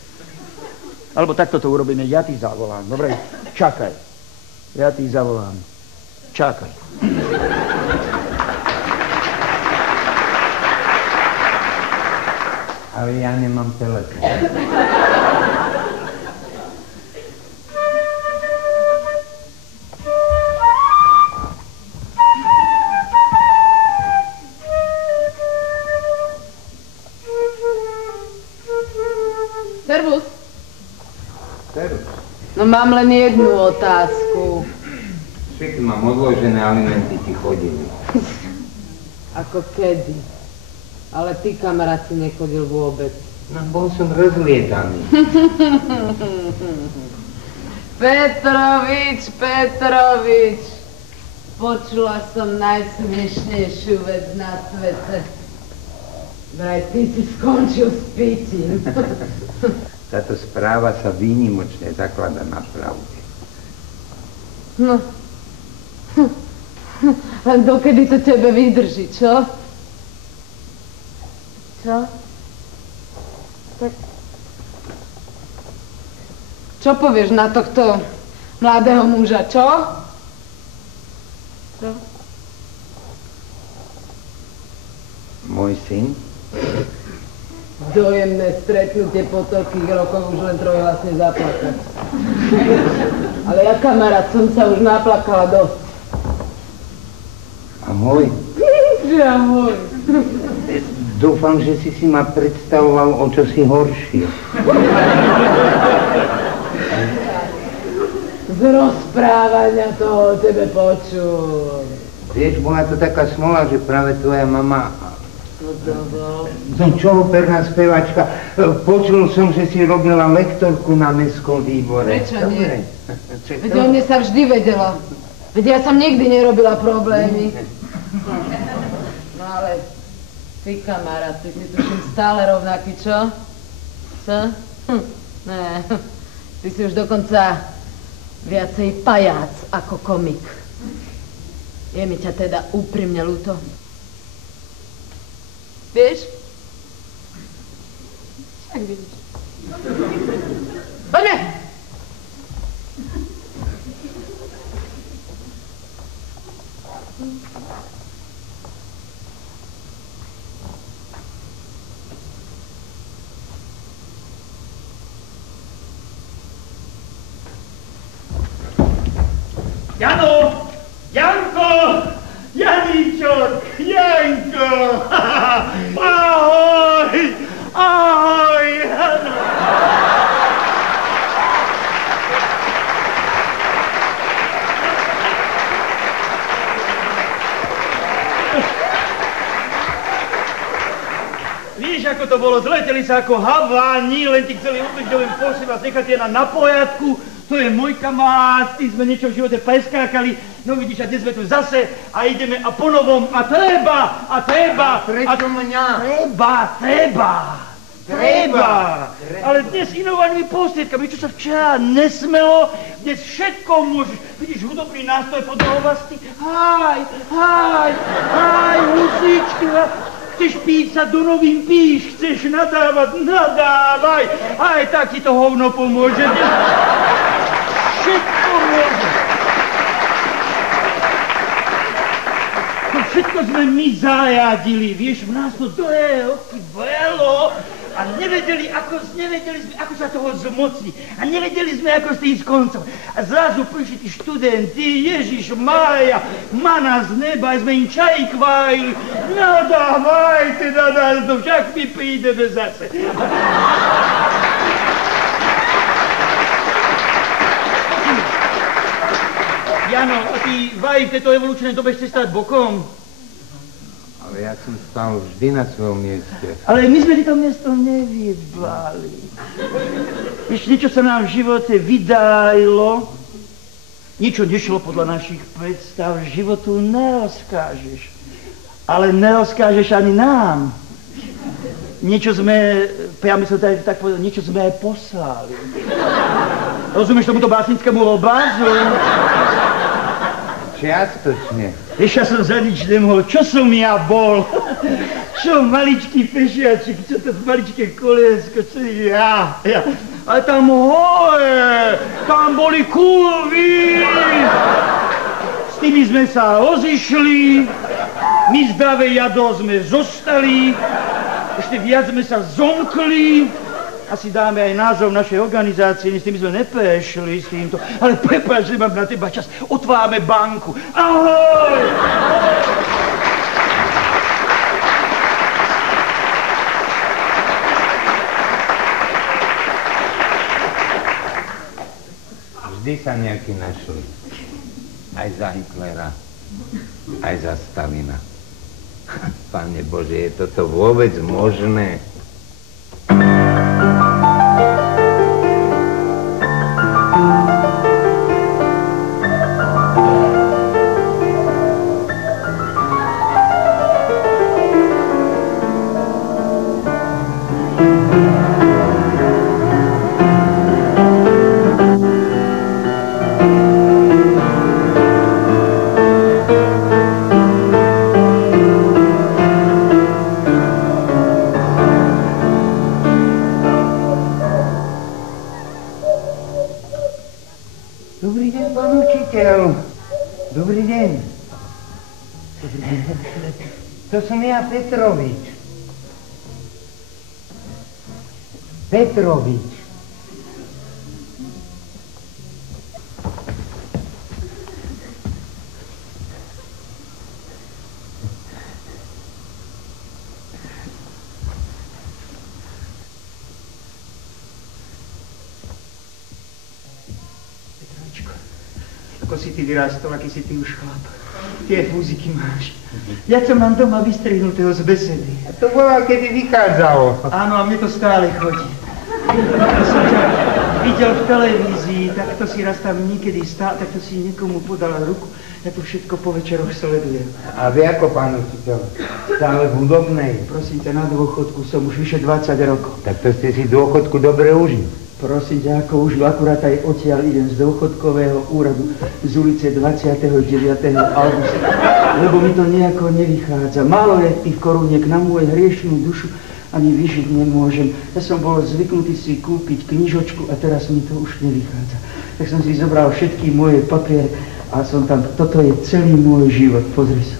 Alebo takto to urobíme. Ja ti zavolám, dobre? Čakaj. Ja ti zavolám. Čakaj. Ale ja nemám telefón. Servus. No mám len jednu otázku. Všetky mám odložené alimenty, ti chodili. Ako kedy? Ale ty, kamarát, si nechodil vôbec. No, bol som rozliedaný. Petrovič, počula som najsmiešnejšiu vec na svete. Vraj, ty si skončil s pitím. Táto správa sa výnimočne zaklada na pravde. No. Len dokedy to tebe vydrží, čo? Čo? Tak... Čo povieš na tohto mladého muža, čo? Čo? Môj syn? Dojemné stretnutie po toľkých rokoch už len trojhlasne zaplakať. Ale ja, kamarát, som sa už naplakala dosť. A môj? Ja môj. Dúfam, že si ma predstavoval o čosi horšie. Z rozprávania toho o tebe počul. Vieš, bola to taká smola, že práve tvoja mama... Som čohoperná spevačka. Počul som, že si robila lektorku na mestskom výbore. Prečo nie? Veď o mne sa vždy vedela. Veď ja som nikdy nerobila problémy. No ale ty, kamarát, ty si tuším stále rovnaký, čo? Čo? Ne. Ty si už dokonca viacej pajac ako komik. Je mi ťa teda úprimne ľúto. Vieš? Však vidíš. Poďme! Jano! Janko! Janíčok! Janko! Ahoj! Ahoj! Jano! Víš, ako to bolo? Zleteli sa ako haváni, len ti chceli ubližovým posývať, nechať je na poriadku. To je môj kamarát, ty sme niečo v živote preskákali. No vidíš, a dnes sme tu zase a ideme a ponovom a treba. Prečo mňa? Treba. Ale dnes inovánnymi prostriedkami, čo sa včera nesmelo, dnes všetko môžeš. Vidíš, hudobný nástroj podrohovastý. Háj, husičky. Chceš písať do novín, píš, chceš nadávať, nadávaj. Aj tak ti to hovno pomôže. Všetko môže. To všetko sme my zajadili, vieš, v nás to dlhé roky bolo a nevedeli sme, ako sa toho zmocniť a nevedeli sme, ako s tým skoncovať. A zrazu prišli tí študenti, Ježiš Mária, mana z neba, sme im čaj kvájili. Nadávajte na nás, no však my prídeme zase. Jano, a ty vaj v tejto evolučnej dobe chceš stať bokom? Ale ja som stal vždy na svojom mieste. Ale my sme to miesto nevybrali. Vieš, niečo sa nám v živote vydajilo, niečo nešlo podľa našich predstav, životu nerozkážeš. Ale nerozkážeš ani nám. Niečo sme, ja myslím, tak povedal, niečo sme aj poslali. Rozumieš tomuto básnickému obrazu? Čiastočne. Ešte ja som za nič nemohol. Čo som ja bol? Čo maličký pešiačik, čo to maličké koliesko, čo ja. Ale tam hore, tam boli kurvy. S tými sme sa rozišli, my zdravé jado sme zostali, ešte viac sme sa zomkli. Asi dáme aj názov našej organizácie, s tým sme neprešli s týmto. Ale prepáč, že mám na teba čas. Otvárame banku. Ahoj! Vždy sa nejaký našli. Aj za Hitlera, aj za Stalina. Pane Bože, je toto vôbec možné? To som ja, Petrovič. Petrovič. Petrovičko, ako si ty vyrastol, aký si ty už chlap. Tie fúziky máš. Ja som mám doma vystrihnutého z besedy. A to bola, kedy vychádzalo. Áno, a mne to stále chodí. Takto som ťa videl v televízii, takto si raz tam niekedy stál, takto si niekomu podal ruku. Ja to všetko po večeroch sledujem. A vy ako, pán učiteľ? Stále v hudobnej? Prosím ťa, na dôchodku som už vyše 20 rokov. Tak to ste si dôchodku dobre užili. Prosím ťa, ako už akurát aj odtiaľ idem z dôchodkového úradu z ulice 29. augusta, lebo mi to nejako nevychádza. Málo je tých koruniek na moju hriešnú dušu, ani vyžiť nemôžem. Ja som bol zvyknutý si kúpiť knižočku a teraz mi to už nevychádza. Tak som si zobral všetky moje papiere a som tam, toto je celý môj život, pozri sa.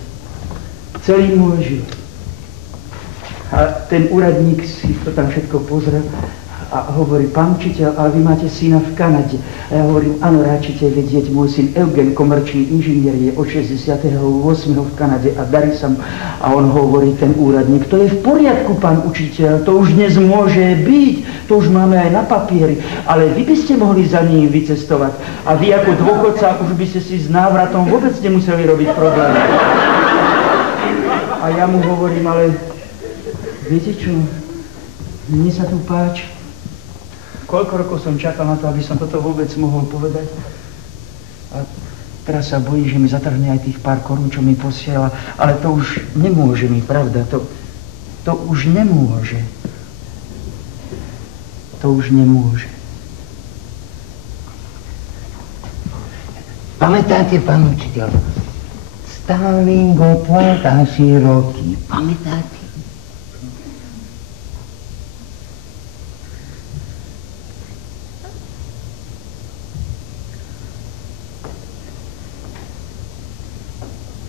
Celý môj život. A ten úradník si to tam všetko pozrel a hovorí, pán učiteľ, ale vy máte syna v Kanade. A ja hovorím, áno, ráčite vedieť, môj syn Eugen, komerčný inžinier, je od 68. v Kanade a darí sa mu. A on hovorí, ten úradník, to je v poriadku, pán učiteľ, to už dnes môže byť, to už máme aj na papieri, ale vy by ste mohli za ním vycestovať. A vy ako dôchodca už by ste si s návratom vôbec nemuseli robiť problémy. A ja mu hovorím, ale viete čo, mne sa tu páči. Koľko rokov som čakal na to, aby som toto vôbec mohol povedať. A teraz sa bojím, že mi zatrhne aj tých pár korún, čo mi posiela. Ale to už nemôže mi, pravda. To už nemôže. To už nemôže. Pamätáte, pán učiteľ? Stalin go plantáši roky. Pamätáte?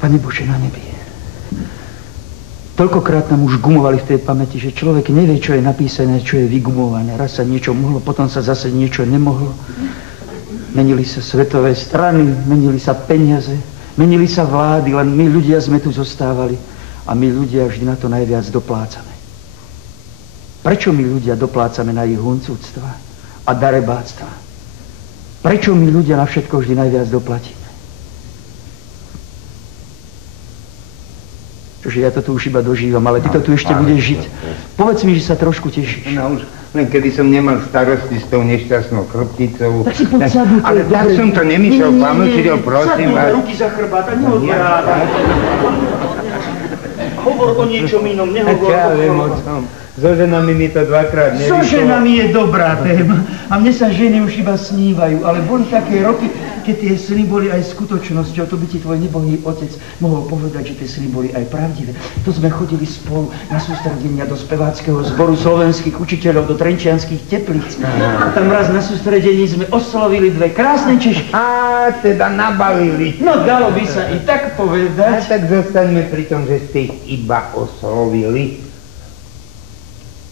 Pane Bože na nebi. Toľkokrát nám už gumovali v tej pamäti, že človek nevie, čo je napísané, čo je vygumované. Raz sa niečo mohlo, potom sa zase niečo nemohlo. Menili sa svetové strany, menili sa peniaze, menili sa vlády, len my ľudia sme tu zostávali a my ľudia vždy na to najviac doplácame. Prečo my ľudia doplácame na ich huncúctva a darebáctva? Prečo my ľudia na všetko vždy najviac doplatíme? Čože ja to tu už iba dožívam, ale ty to tu ešte budeš žiť. Povedz mi, že sa trošku tešíš. No už, len keby som nemal starosti s tou nešťastnou chrbticou. Tak si poď sadnúť. Ale tak som to nemyslel, pán učiteľ, prosím vás. Sadnúť, ruky za chrbát a neodvrátať. Hovor o niečom inom, nehovor Ja viem o tom. So ženami mi to dvakrát nevyšlo. So ženami je dobrá téma. A mne sa ženy už iba snívajú, ale boli také roky, keď tie sny boli aj skutočnosťou. To by ti tvoj nebohý otec mohol povedať, že tie sny boli aj pravdivé. To sme chodili spolu na sústredenia do speváckeho zboru slovenských učiteľov, do Trenčianskych Teplíc. A tam raz na sústredení sme oslovili dve krásne Češky. Á, teda nabalili. No, dalo by sa i tak povedať. A tak zostaňme pri tom, že ste ich iba oslovili.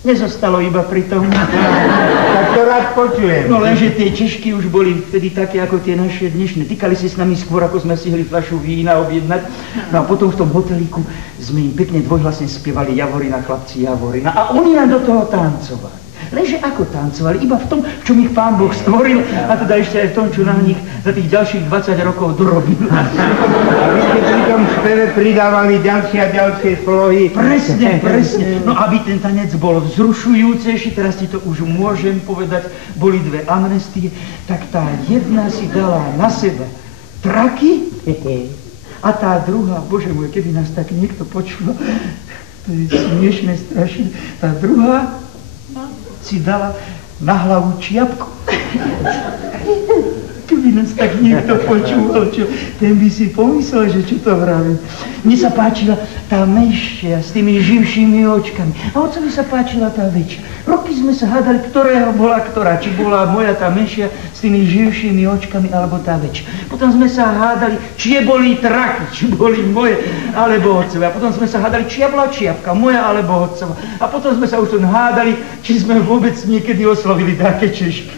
Nezostalo iba pri tom. Tak to rád počujem. No lenže tie Češky už boli vtedy také ako tie naše dnešné. Týkali si s nami skôr, ako sme stihli fľašu vína objednať. No a potom v tom hotelíku sme im pekne dvojhlasne spievali Javorina, chlapci Javorina. A oni nám do toho tancovali. Lenže ako tancovali? Iba v tom, v čom ich Pán Boh stvoril. A teda ešte aj v tom, čo na nich za tých ďalších 20 rokov dorobil. A vy ste pri tom speve pridávali ďalšie a ďalšie slohy. Presne, presne. No aby ten tanec bol vzrušujúcejší, teraz ti to už môžem povedať, boli dve amnestie, tak tá jedna si dala na seba traky a tá druhá, bože môj, keby nás tak niekto počul, to je smiešné strašne, tá druhá si dala na hlavu čiapku. Keby nás tak niekto počúval, čo, ten by si pomyslel, že čo to vravím. Mne sa páčila tá menšia s tými živšími očkami. A otcovi sa páčila tá väčšia. Roky sme sa hádali, ktorého bola ktorá. Či bola moja tá menšia s tými živšími očkami, alebo tá väčšia. Potom sme sa hádali, či boli traky, či boli moje, alebo otcové. A potom sme sa hádali, či bola čiapka, moja, alebo otcova. A potom sme sa už hádali, či sme vôbec niekedy oslovili také Češky.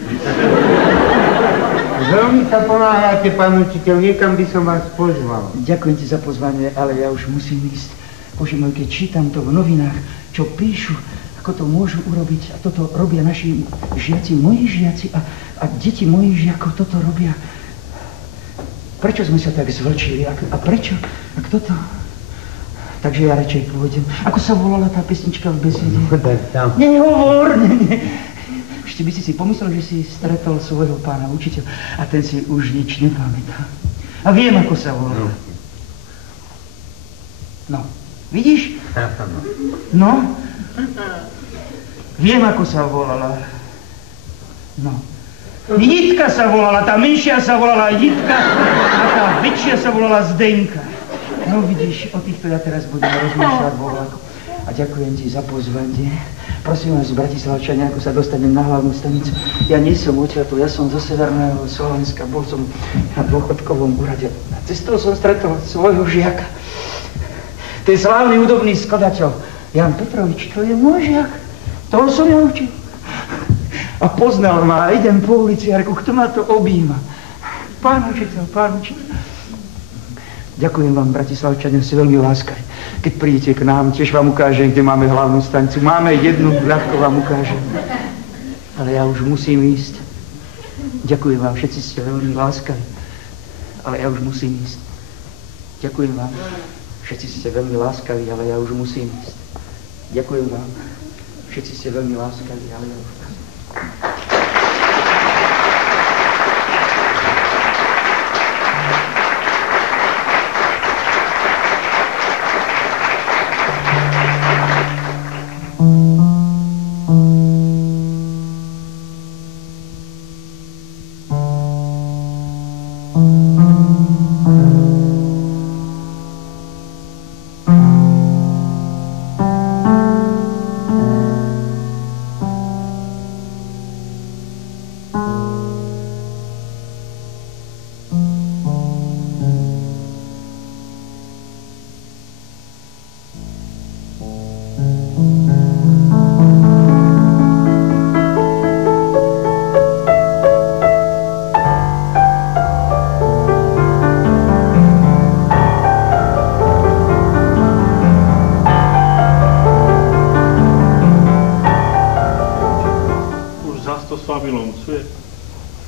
Veľmi sa ponáhľate, pán učiteľ, niekam by som vás pozval. Ďakujem ti za pozvanie, ale ja už musím ísť. Bože môj, keď čítam to v novinách, čo píšu, ako to môžu urobiť, a toto robia naši žiaci, moji žiaci a deti mojich žiakov toto robia. Prečo sme sa tak zvlčili? A prečo? A kto to? Takže ja radšej pôjdem. Ako sa volala tá pesnička v besede? Nehovor, nie. Ešte by si pomyslel, že si stretol svojho pána učiteľa a ten si už nič nepamätá. A viem, ako sa volá. No, vidíš? No? Viem, ako sa volala. No. Jitka sa volala, tá menšia sa volala Jitka a tá väčšia sa volala Zdenka. No vidíš, o týchto ja teraz budem rozmýšľať vo vlaku. A ďakujem ti za pozvanie. Prosím vás, Bratislavčania, ako sa dostanem na hlavnú stanicu. Ja nie som odtiaľto, ja som zo severného Slovenska, bol som na dôchodkovom úrade. A cestou som stretol svojho žiaka. Ten slávny hudobný skladateľ, Jan Petrovič, to je môj žiak. Toho som ja učil. A poznal ma, a idem po ulici a reku, kto ma to objíma? Pán učiteľ, pán učiteľ. Ďakujem vám, Bratislavčania, si veľmi láskaví. Keď prídete k nám, tiež vám ukážem, kde máme hlavnú stanicu. Máme jednu, ľahko vám ukážem. Ale ja už musím ísť. Ďakujem vám, všetci ste veľmi láskaví. Ale ja už musím ísť. Ďakujem vám, všetci ste veľmi láskaví, ale ja už musím ísť. Ďakujem vám, všetci ste veľmi láskaví, ale ja už musím ísť.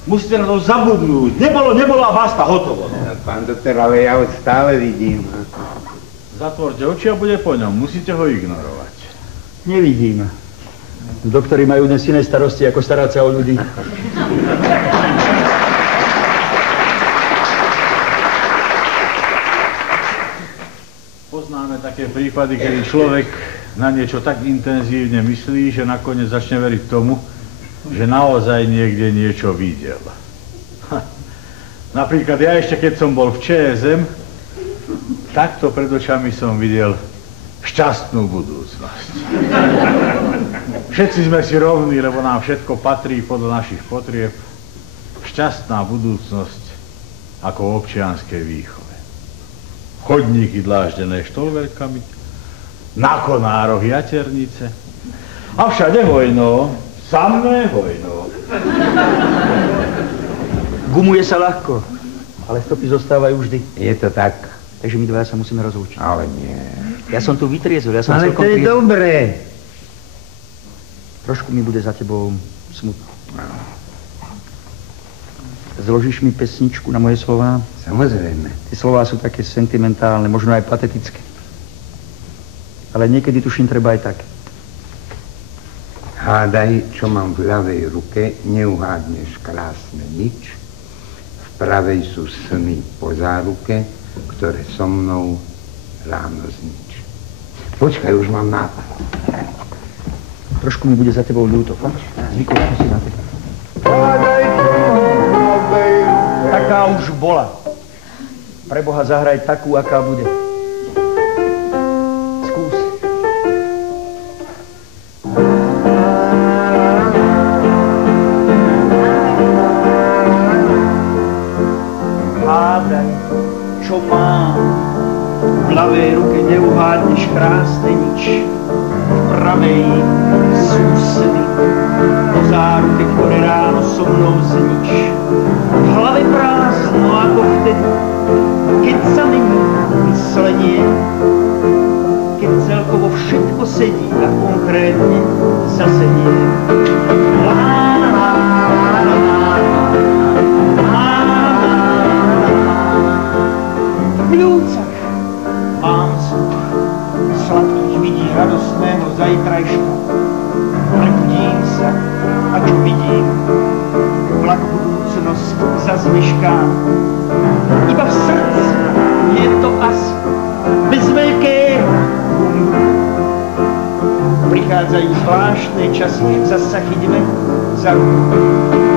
Musíte na to zabudnúť. Nebolo a basta, hotovo. Pán doktor, ale ja ho stále vidím. Zatvorte oči a bude po ňom. Musíte ho ignorovať. Nevidím. Doktori majú dnes iné starosti, ako starať sa o ľudí. Poznáme také prípady, kedy človek na niečo tak intenzívne myslí, že nakoniec začne veriť tomu, že naozaj niekde niečo videl. Napríklad ja ešte, keď som bol v ČSM, takto pred očami som videl šťastnú budúcnosť. Všetci sme si rovní, lebo nám všetko patrí podľa našich potrieb. Šťastná budúcnosť ako v občianskej výchove. Chodníky dláždené štolverkami, na konároch jaternice a všade hojno, samé hojno. Gumuje sa ľahko, ale stopy zostávajú vždy. Je to tak. Takže my dvaja sa musíme rozlúčiť. Ale nie. Ja som tu vytriezol, ja som ale celkom... Ale to je dobré. Trošku mi bude za tebou smutno. Zložíš mi pesničku na moje slová? Samozrejme. Tie slová sú také sentimentálne, možno aj patetické. Ale niekedy tuším treba aj tak. Hádaj, čo mám v ľavej ruke, neuhádneš krásne nič. V pravej sú sny po záruke, ktoré so mnou ráno znič. Počkaj, už mám nápad. Trošku mi bude za tebou ľúto, fakt? Zvykol som si na teba. Taká už bola. Pre Boha zahraj takú, aká bude. Skús. Hádaj, čo mám. V ľavej ruke neuhádneš krásne nič. V pravej sú sny po záruke, ktoré ráno so mnou znič. V hlave prázdno ako vtedy, keď sa není myslenie, keď celkovo všetko sedí a konkrétne zase nie. V pľúcach mám vzduch sladkých vidí radostného zajtrajška. Prebudím sa a čo vidím, vlak budúcnosť zazmešká. Iba v srdci je to asi bez veľkého bungu. Prichádzajú zvláštne časy, zasa chyťme za ruku.